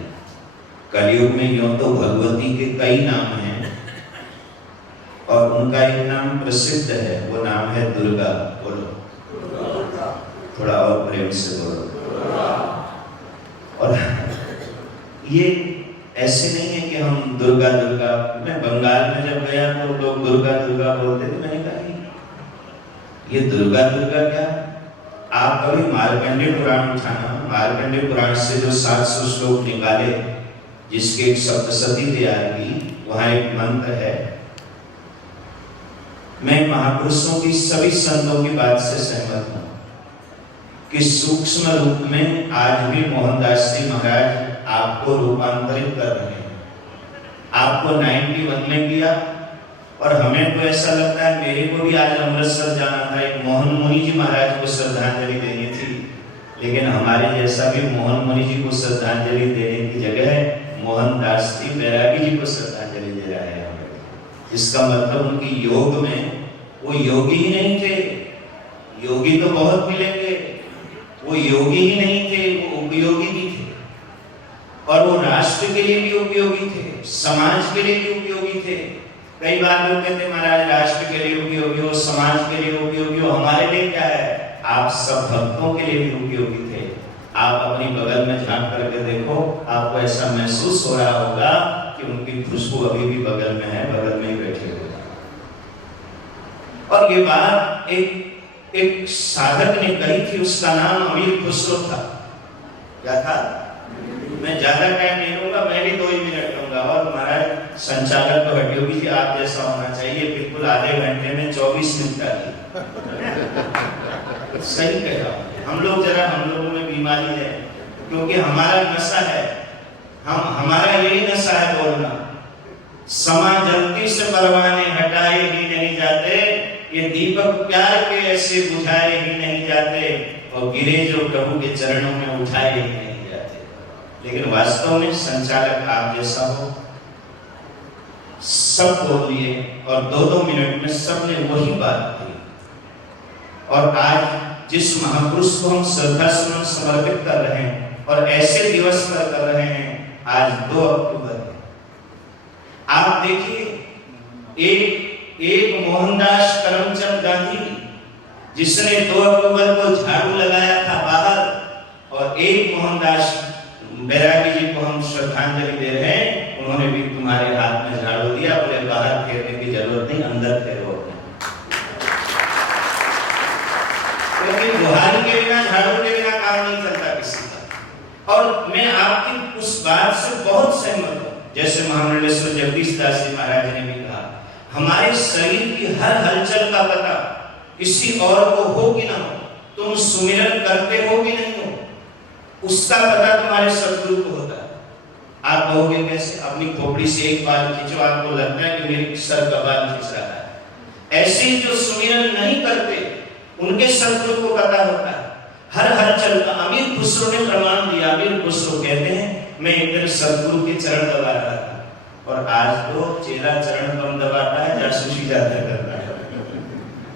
कलयुग में यूं तो भगवती के कई नाम हैं और उनका एक नाम प्रसिद्ध है, वो नाम है दुर्गा। बोलो, थोड़ा और प्रेम से बोलो। और ये ऐसे नहीं है कि हम दुर्गा दुर्गा, मैं बंगाल में जब गया तो लोग दुर्गा दुर्गा बोलते थे। मैंने कहा ये दुर्गा दुर्गा क्या? आप कभी मार्कंडेय पुराण उठाना, मार्कंडेय पुराण से जो 700 श्लोक निकाले जिसके एक सप्तशती तैयार की, वहां एक मंत्र है। मैं महापुरुषों की सभी संतों की बात से सहमत हूं कि सूक्ष्म रूप में आज भी मोहनदास जी महाराज आपको रूपांतरित कर रहे हैं। आपको 91 में किया और हमें तो ऐसा लगता है, मेरे को भी आज अमृतसर जाना था, एक मोहन मुनि जी महाराज को श्रद्धांजलि देनी थी, लेकिन हमारे जैसा भी मोहन मुनि जी को श्रद्धांजलि देने की जगह मोहनदास जी बैरागी जी को श्रद्धांजलि दे रहा है। इसका मतलब उनकी योग में वो योगी ही नहीं थे। योगी तो बहुत मिलेंगे, वो योगी ही नहीं थे, वो उपयोगी भी थे। और वो राष्ट्र के लिए भी उपयोगी थे, समाज के लिए भी उपयोगी थे। कई बार लोग कहते महाराज राष्ट्र के लिए उपयोगी हो, समाज के लिए उपयोगी हो, हमारे लिए क्या है? आप सब भक्तों के लिए भी उपयोगी थे। आप अपनी बगल में झांक करके देखो, आपको ऐसा महसूस हो रहा होगा कि उनकी खुशबू अभी भी बगल में है, बगल में ही बैठे हुए। और ये बात एक साधक ने कही थी, उसका नाम अमीर खुसरो था। क्या था? मैं ज्यादा टाइम नहीं लूंगा, मैं भी 2 ही मिनट लूंगा। और महाराज संचालक तो हटियोगी जी आप जैसा होना चाहिए, बिल्कुल आधे घंटे में 24 मिनट का। सही कहा। हम लोगों में बीमारी है, क्योंकि हमारा नशा है, हमारा यही नशा है बोलना। समा जल्दी से परवाने हटाए ही नहीं जाते, ये दीपक प्यार के ऐसे बुझाए ही नहीं जाते, और गिरे जो प्रभु के चरणों में उठाए ही नहीं जाते। लेकिन वास्तव में संचालक आप जैसा हो, सब बोल लिए और 2-2 मिनट में सबने वही बात कही। और आज जिस महापुरुष को हम श्रद्धा सुमन समर्पित कर रहे हैं और ऐसे दिवस पर कर रहे हैं, आज 2 अक्टूबर है। आप देखिए, एक मोहनदास करमचंद गांधी जिसने 2 अक्टूबर को झाड़ू लगाया था बाहर, और एक मोहनदास बैरागी जी को हम श्रद्धांजलि दे रहे हैं, उन्होंने भी तुम्हारे हाथ में झाड़ू दिया, बोले बाहर फेरने की जरूरत नहीं, अंदर फेरो। क्योंकि बुहारी के बिना, झाड़ू के बिना काम नहीं चलता किसी का। और मैं आपकी उस बात से बहुत सहमत हूँ, जैसे महामंडलेश्वर जगदीश दास जी महाराज ने भी कहा, हमारे शरीर की हर हलचल का पता किसी और को हो कि ना हो, तुम सुमिरन करते हो कि नहीं हो, उसका पता तुम्हारे सदगुरु को होता है। आप कहोगे कैसे? अपनी खोपड़ी से एक बाल खींचो, आपको लगता है कि मेरे सर का बाल खींच रहा है। ऐसे जो सुमिरन नहीं करते उनके सदगुरु को पता होता है हर हलचल का। अमीर खुसरो ने प्रमाण दिया। अमीर खुसरो कहते हैं मैं एक दिन सदगुरु के चरण दबा रहा था, और आज तो चेला चरण कम दबाता है, जासूसी ज्यादा करता है।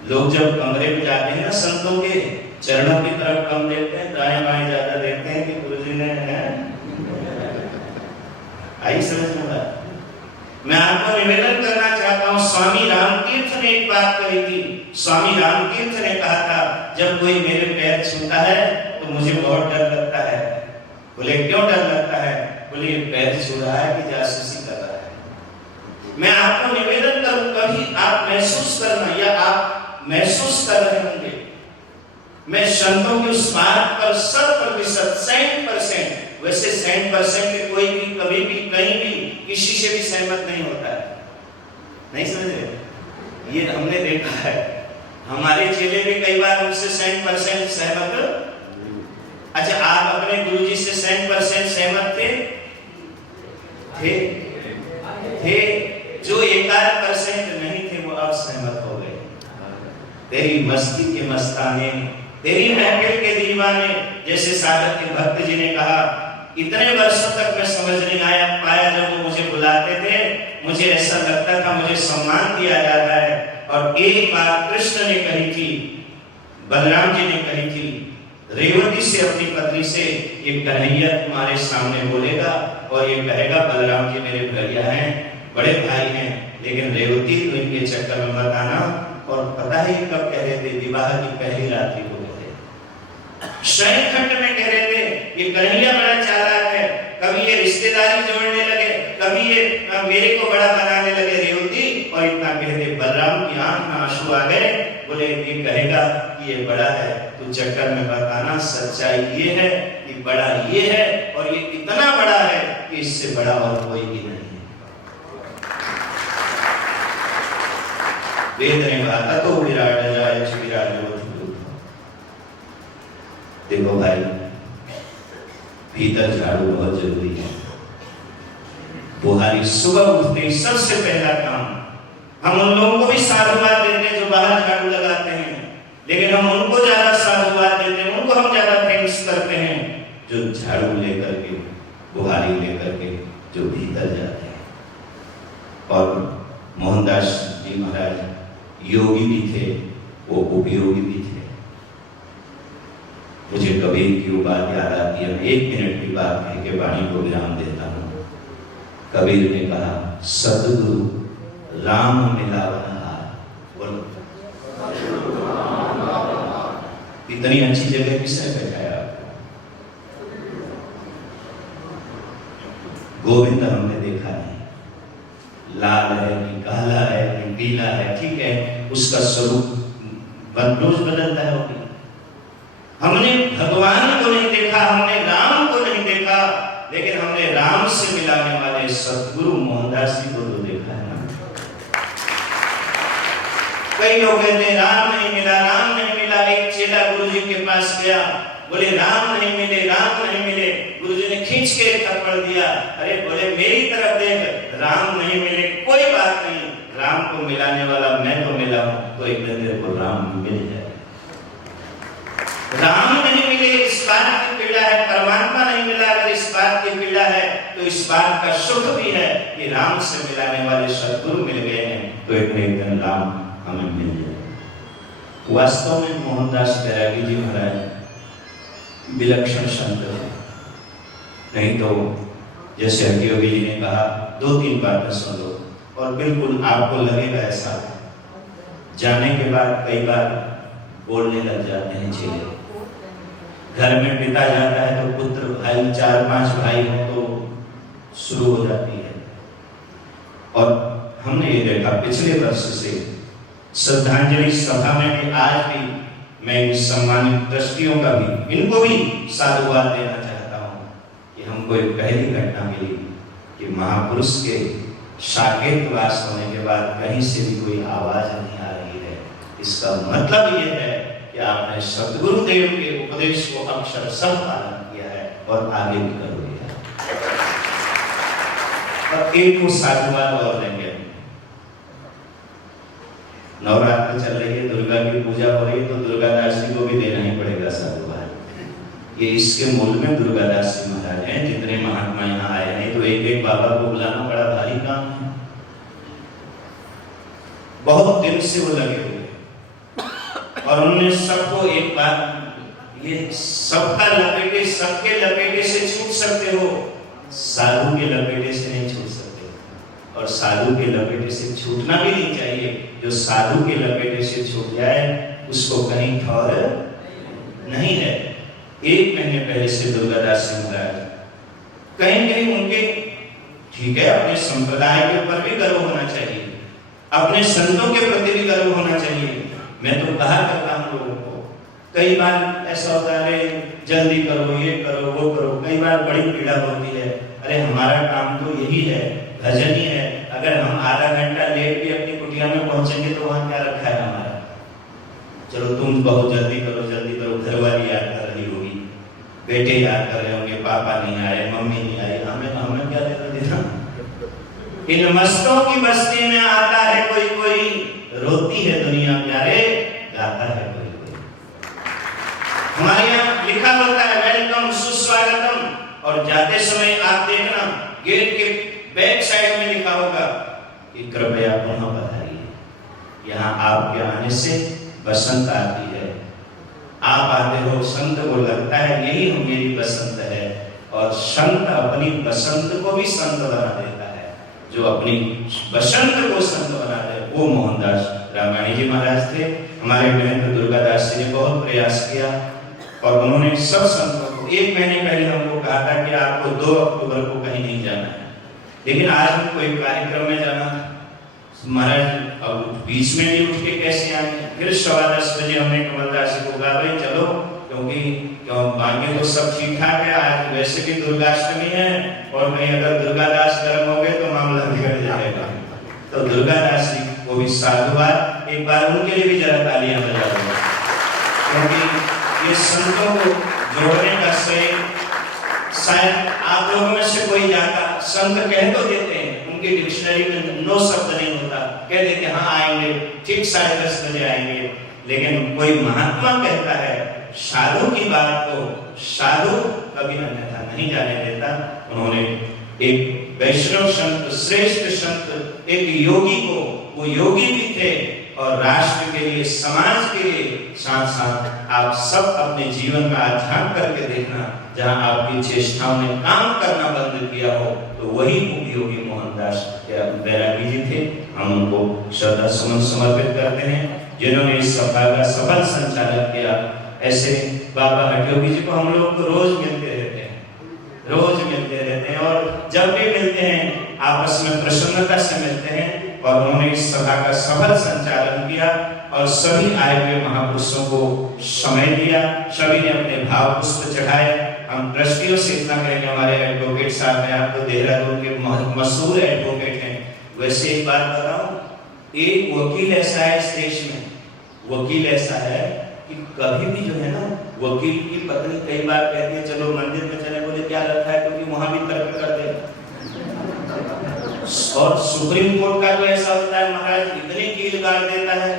लोग जब कमरे में जाते हैं ना, संतों के चरणों की तरफ कम देखते हैं, दाएं बाएं ज्यादा देखते हैं कि गुरुजी ने आई समझ में बात। मैं आपको निवेदन करना चाहता हूँ, स्वामी रामतीर्थ ने एक बात कही थी। स्वामी रामतीर्थ ने कहा था, जब कोई मेरे पैर छूता है तो मुझे बहुत डर लगता है। बोले क्यों डर लगता है? बोले पैर छू रहा है कि जासूसी कर रहा है। मैं आपको निवेदन करूं, कभी आप महसूस करना, या आप महसूस कर रहे होंगे, मैं संतों की उस बात पर 100%, 100%, वैसे 100% के कोई भी कभी भी कहीं भी किसी से भी सहमत नहीं होता है, नहीं समझ रहे? ये हमने देखा है, हमारे चेले भी कई बार उनसे 100% सहमत। अच्छा, आप अपने गुरुजी से 100% सहमत थे? जो 1% नहीं थे वो अब सहमत हो गए। तेरी मस्ती के मस्ताने, तेरी महफिल के दीवाने, जैसे सागर के भक्त जी ने कहा, इतने वर्षों तक मैं समझ नहीं पाया, जब वो मुझे बुलाते थे मुझे ऐसा लगता था मुझे सम्मान दिया जाता है। और एक बात कृष्ण ने कही थी, बलराम जी ने कही थी, रेवती से अपनी पत्नी से, ये कन्हैया तुम्हारे सामने बोलेगा और ये कहेगा बलराम जी मेरे भैया हैं, बड़े भाई हैं, लेकिन रेवती तो इनके चक्कर में मत आना। और पता है कब कह रहे थे? विवाह की पहली रात्रि को कह रहे, शयन खंड में कह रहे थे, ये कन्हैया बड़ा चालाक है, कभी ये रिश्तेदारी जोड़ने लगे, कभी ये मेरे को बड़ा बनाने लगे रेवती। और इतना कहते बलराम की आंख में आंसू आ गए। बोले ये कहेगा कि ये बड़ा है, तू चक्कर में बताना, सच्चाई ये है कि बड़ा ये है, और ये इतना बड़ा है कि इससे बड़ा और कोई भी नहीं है। वेद ने कहा तो विराट जाए विराट। देखो भाई, भीतर झाड़ू बहुत जरूरी है। बुहारी सुबह उठते ही सबसे पहला काम, हम उन लोगों को भी साधुवाद देते हैं जो बाहर झाड़ू लगाते हैं, लेकिन हम उनको ज्यादा साधुवाद देते हैं, उनको हम ज्यादा थैंक्स करते हैं जो झाड़ू लेकर के, बुहारी लेकर के जो भीतर जाते हैं। और मोहनदास जी महाराज योगी भी थे, वो उपयोगी भी थे। मुझे कबीर की वो बात याद आती है, 1 मिनट की बात कह के वाणी को विराम देता हूँ। कबीर ने कहा, सतगुरु राम मिलावनहार। बोलो, इतनी अच्छी जगह किसने बैठाया? गोविंद हमने देखा नहीं, लाल है कि काला है कि पीला है, ठीक है, उसका स्वरूप रोज बदलता है। हमने भगवान को नहीं देखा, हमने राम को नहीं देखा, लेकिन हमने राम से मिलाने वाले सतगुरु मोहनदास जी को तो देखा है ना। कई लोग कहते हैं राम नहीं मिला, राम नहीं मिला। एक चेला गुरुजी के पास गया, बोले राम नहीं मिले, राम नहीं मिले। गुरुजी ने खींच के थप्पड़ दिया। अरे बोले मेरी तरफ देख, राम नहीं मिले कोई बात नहीं, राम को मिलाने वाला मैं तो मिला हूं, तो एक दिन तेरे को राम मिल जाए। राम नहीं मिले इस बात की पीड़ा है, परमात्मा नहीं मिला अगर इस बात की पीड़ा है, तो इस बात का सुख भी है कि राम से मिलाने वाले सद्गुरु मिल गए हैं, तो एक न एक दिन राम हमें मिल जाए। वास्तव में मोहनदास बैरागी जी महाराज विलक्षण संत है। नहीं तो जैसे हरियोगी जी ने कहा, 2-3 बातें सुन लो और बिल्कुल आपको लगेगा ऐसा। जाने के बाद कई बार बोलने लग जाते हैं चेले। घर में पिता जाता है तो पुत्र, भाई, 4-5 भाई हो तो शुरू हो जाती है। और हमने ये देखा पिछले वर्ष से श्रद्धांजलि सभा में भी, आज भी मैं इन सम्मानित ट्रस्टियों का भी, इनको भी साधुवाद देना चाहता हूँ कि हमको एक पहली घटना मिली कि महापुरुष के साकेतवास होने के बाद कहीं से भी कोई आवाज नहीं आ रही है। इसका मतलब ये है कि आपने सद्गुरुदेव के उपदेश को अक्षरशः पालन किया है और आगे भी करोगे। और एक को साधुवाद और देंगे। नवरात्र चल रही है, दुर्गा की पूजा हो रही है, तो दुर्गादास जी को भी देना ही पड़ेगा साधुवाद। ये इसके मूल में दुर्गादास जी महाराज हैं। जितने महात्मा यहाँ तो एक बाबा को बुलाना बड़ा भारी काम है। बहुत दिन से वो लगे हुए और उन्होंने सबको एक बात, ये सबका लपेटे, सबके लपेटे से छूट सकते हो, साधु के लपेटे से नहीं छूट सकते। और साधु के लपेटे से छूटना भी नहीं चाहिए। जो साधु के लपेटे से छूट जाए उसको कहीं ठौर नहीं है। 1 महीने पहले से दुर्गादास जी महाराज कहीं कहीं उनके, ठीक है, अपने संप्रदाय के ऊपर भी गर्व होना चाहिए, अपने संतों के प्रति भी गर्व होना चाहिए। मैं तो कहा करता हूँ लोगों को, कई बार ऐसा होता है, अरे जल्दी करो, ये करो, वो करो, कई बार बड़ी पीड़ा होती है। अरे हमारा काम तो यही है, भजन ही है। अगर हम आधा घंटा लेट भी अपनी कुटिया में पहुंचेंगे तो वहां क्या रखा है हमारा? चलो तुम बहुत जल्दी करो, जल्दी करो। घरवाली याद कर रही होगी, बेटे याद कर रहे होंगे, पापा नहीं आए, मम्मी नहीं आई, हमें क्या लेना देना? इन मस्तों की बस्ती में आता है कोई कोई, रोती है दुनिया प्यारे, गाता है कोई कोई। हमारे यहाँ लिखा होता है वेलकम, सुस्वागतम, और जाते समय आप देखना गेट के बैक साइड में लिखा होगा कि कृपया पुनः पधारिए। यहाँ आपके आने से बसंत आती है। आप आते हो, संत को लगता है यही मेरी बसंत है, और संत अपनी बसंत को भी संत बना देता है। जो अपनी बसंत को संत बना दे वो मोहनदास रामायणी जी महाराज थे। हमारे महेंद्र दुर्गादास जी ने बहुत प्रयास किया और उन्होंने सब संतों को, 1 महीने पहले हमको कहा था कि आपको 2 अक्टूबर को कहीं नहीं जाना है, लेकिन आज कोई कार्यक्रम में जाना था। महाराज अब बीच में भी उठ के कैसे आए? फिर 10:15 बजे हमने कमलदास जी को कहा भाई चलो, क्योंकि बाकी तो सब ठीक ठाक है, आज वैसे भी दुर्गाष्टमी है और कहीं अगर दुर्गादास गर्म हो गए तो मामला बिगड़ जाएगा। तो दुर्गादास जी को भी साधुवाद, एक बार उनके लिए भी जरा तालियां बजाओ, क्योंकि ये संतों को जोड़ने का श्रेय शायद आप लोगों में से कोई जाता। संत कह तो देते हैं, उनकी डिक्शनरी में नो शब्द नहीं होता, कह देते हाँ आएंगे, ठीक 10:30 बजे आएंगे, लेकिन कोई महात्मा कहता है साधु की बात को साधु कभी अन्यथा नहीं जाने देता। उन्होंने एक वैष्णव संत, श्रेष्ठ संत, एक योगी को, वो योगी भी थे और राष्ट्र के लिए, समाज के लिए, साथ साथ आप सब अपने जीवन में आध्यात्म करके देखना, जहां आपकी चेष्टाओं ने काम करना बंद किया हो तो वही योगी मोहनदास बैरागी जी थे। हम उनको श्रद्धा सुमन समर्पित करते हैं जिन्होंने इस सभा का सफल संचालन किया। ऐसे बाबा हटयोगी जी को हम लोग तो रोज मिलते रहते हैं और जब भी मिलते हैं आपस में प्रसन्नता से मिलते हैं। और उन्होंने इस सभा का सफल संचालन किया और सभी आए हुए महापुरुषों को समय दिया, सभी ने अपने भाव पुष्प चढ़ाए। हम ट्रस्टियों से इतना कहेंगे, हमारे एडवोकेट साहब हैं, आपको देहरादून के मशहूर एडवोकेट हैं। वैसे एक बात बताऊं, एक वकील ऐसा है इस देश में, वकील ऐसा है कि कभी भी जो है ना, वकील की पत्नी कई बार कहती है चलो मंदिर में चले, बोले क्या रखा है, क्योंकि वहां भी तर्क कर दे। और सुप्रीम कोर्ट का जो ऐसा होता है महाराज, इतनी कील गाड़ देता है,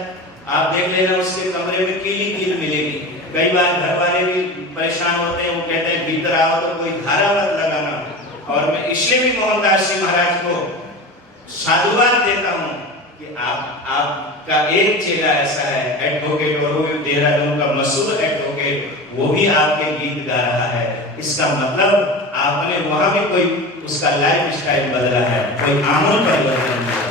आप देख लेना उसके कमरे में कील ही कील मिलेगी। कई बार घर वाले भी परेशान होते हैं, वो कहते हैं भीतर आओ तो कोई धारा मत लगाना। और मैं इसलिए भी मोहनदास जी महाराज को साधुवाद देता हूँ कि आपका एक चेला ऐसा है एडवोकेट, और वो देहरादून का मशहूर एडवोकेट, वो भी आपके गीत गा रहा है। इसका मतलब आपने वहां भी कोई उसका लाइफ स्टाइल बदला है, कोई आमूल परिवर्तन किया।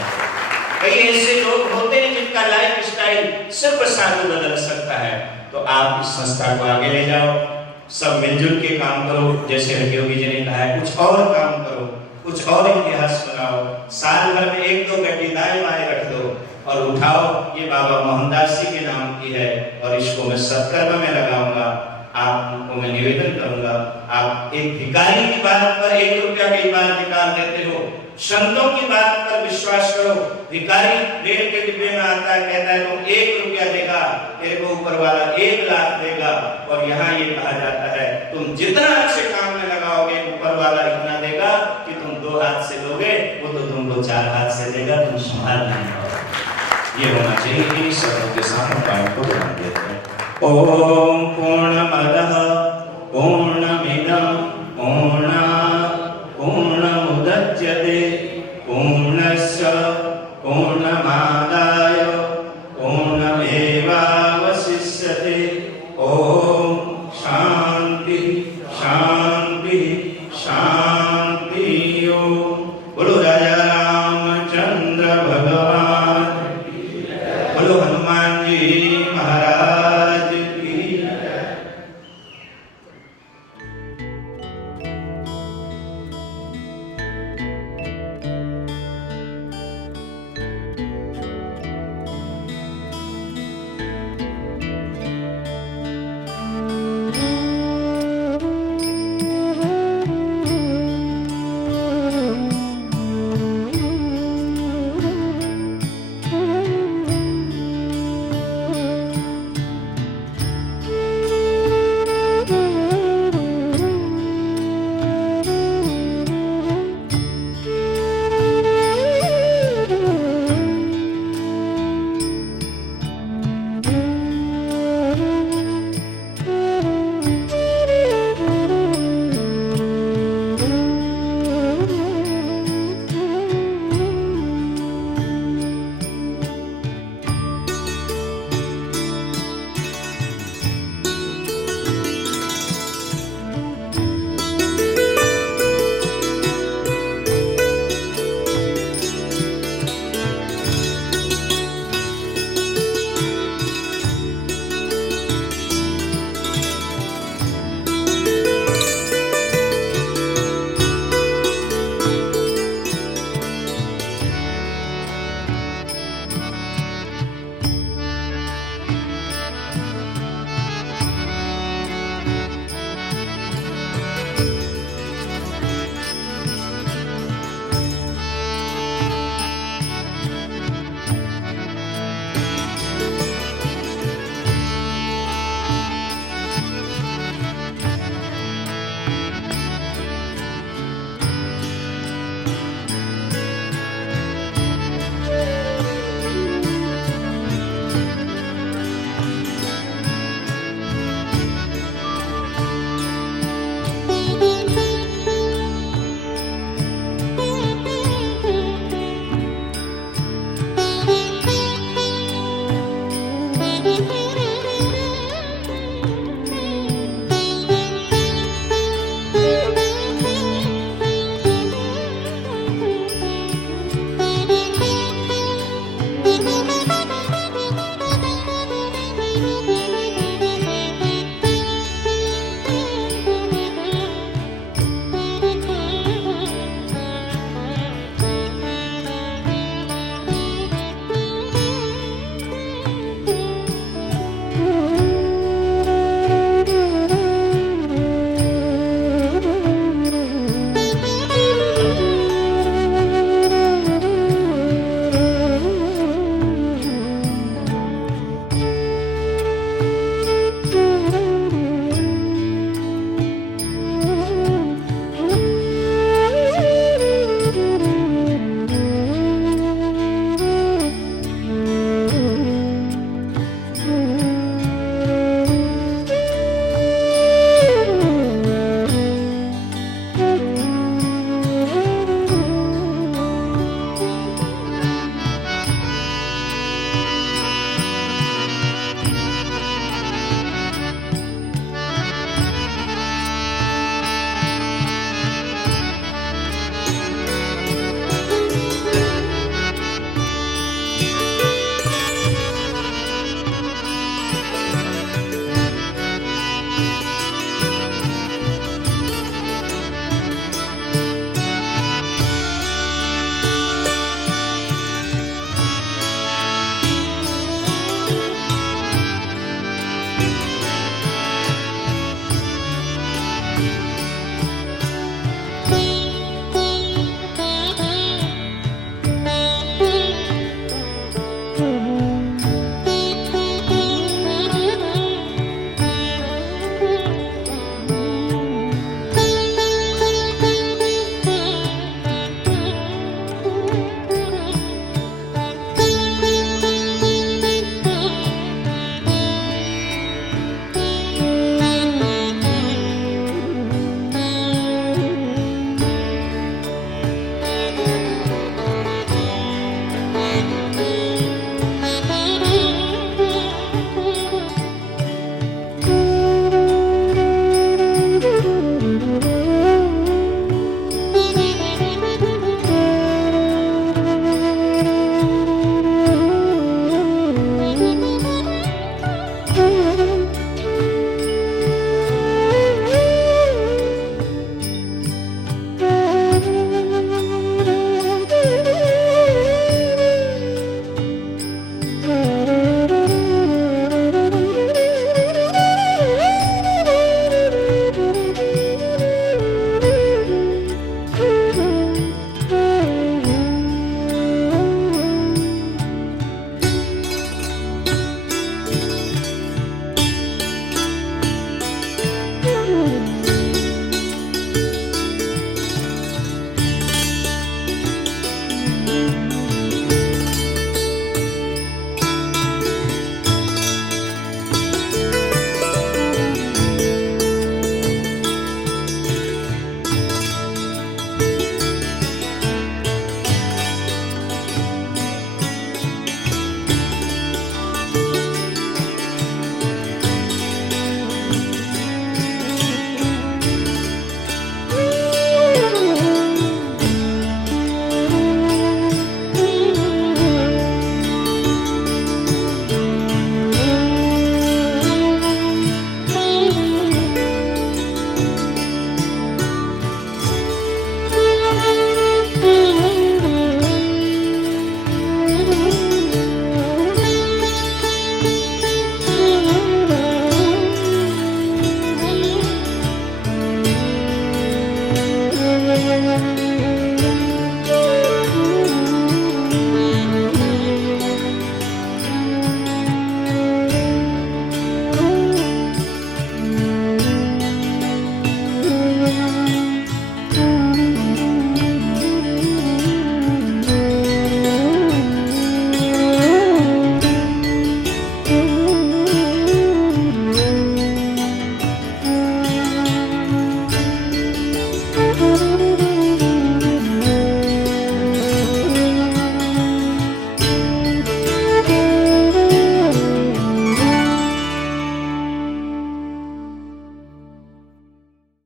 कई ऐसे लोग होते हैं जिनका लाइफ स्टाइल सिर्फ साधु बदल सकता है। तो आप इस संस्था को आगे ले जाओ, सब मिलजुल के काम करो। जैसे हटयोगी जी ने कहा है, कुछ और काम करो, कुछ और इतिहास बनाओ। साल भर में 1-2 गड्डी दाएं बाएं रख दो और उठाओ, ये बाबा मोहनदास जी के नाम की है और इसको मैं सत्कर्म में लगाऊंगा। आपको मैं निवेदन करूंगा, आप एक भिखारी की बात पर 1 रुपया कई बार निकाल देते हो, संतों की बात पर विश्वास करो। भिखारी रेल के डिब्बे में आता है, कहता है तुम 1 रुपया देगा, तेरे को ऊपर वाला 1 लाख देगा। और यहाँ ये कहा जाता है तुम जितना अच्छे काम में लगाओगे, ऊपर वाला इतना देगा कि तुम 2 हाथ से लोगे, वो तो तुमको 4 हाथ से देगा, तुम संभाल नहीं पाओगे। ये होना चाहिए। इन सबों के सामने पॉइंट को बना देते हैं। ओम पूर्णमदः पूर्णमिदं पूर्णात् पूर्णमुदच्यते बोलो हनुमान जी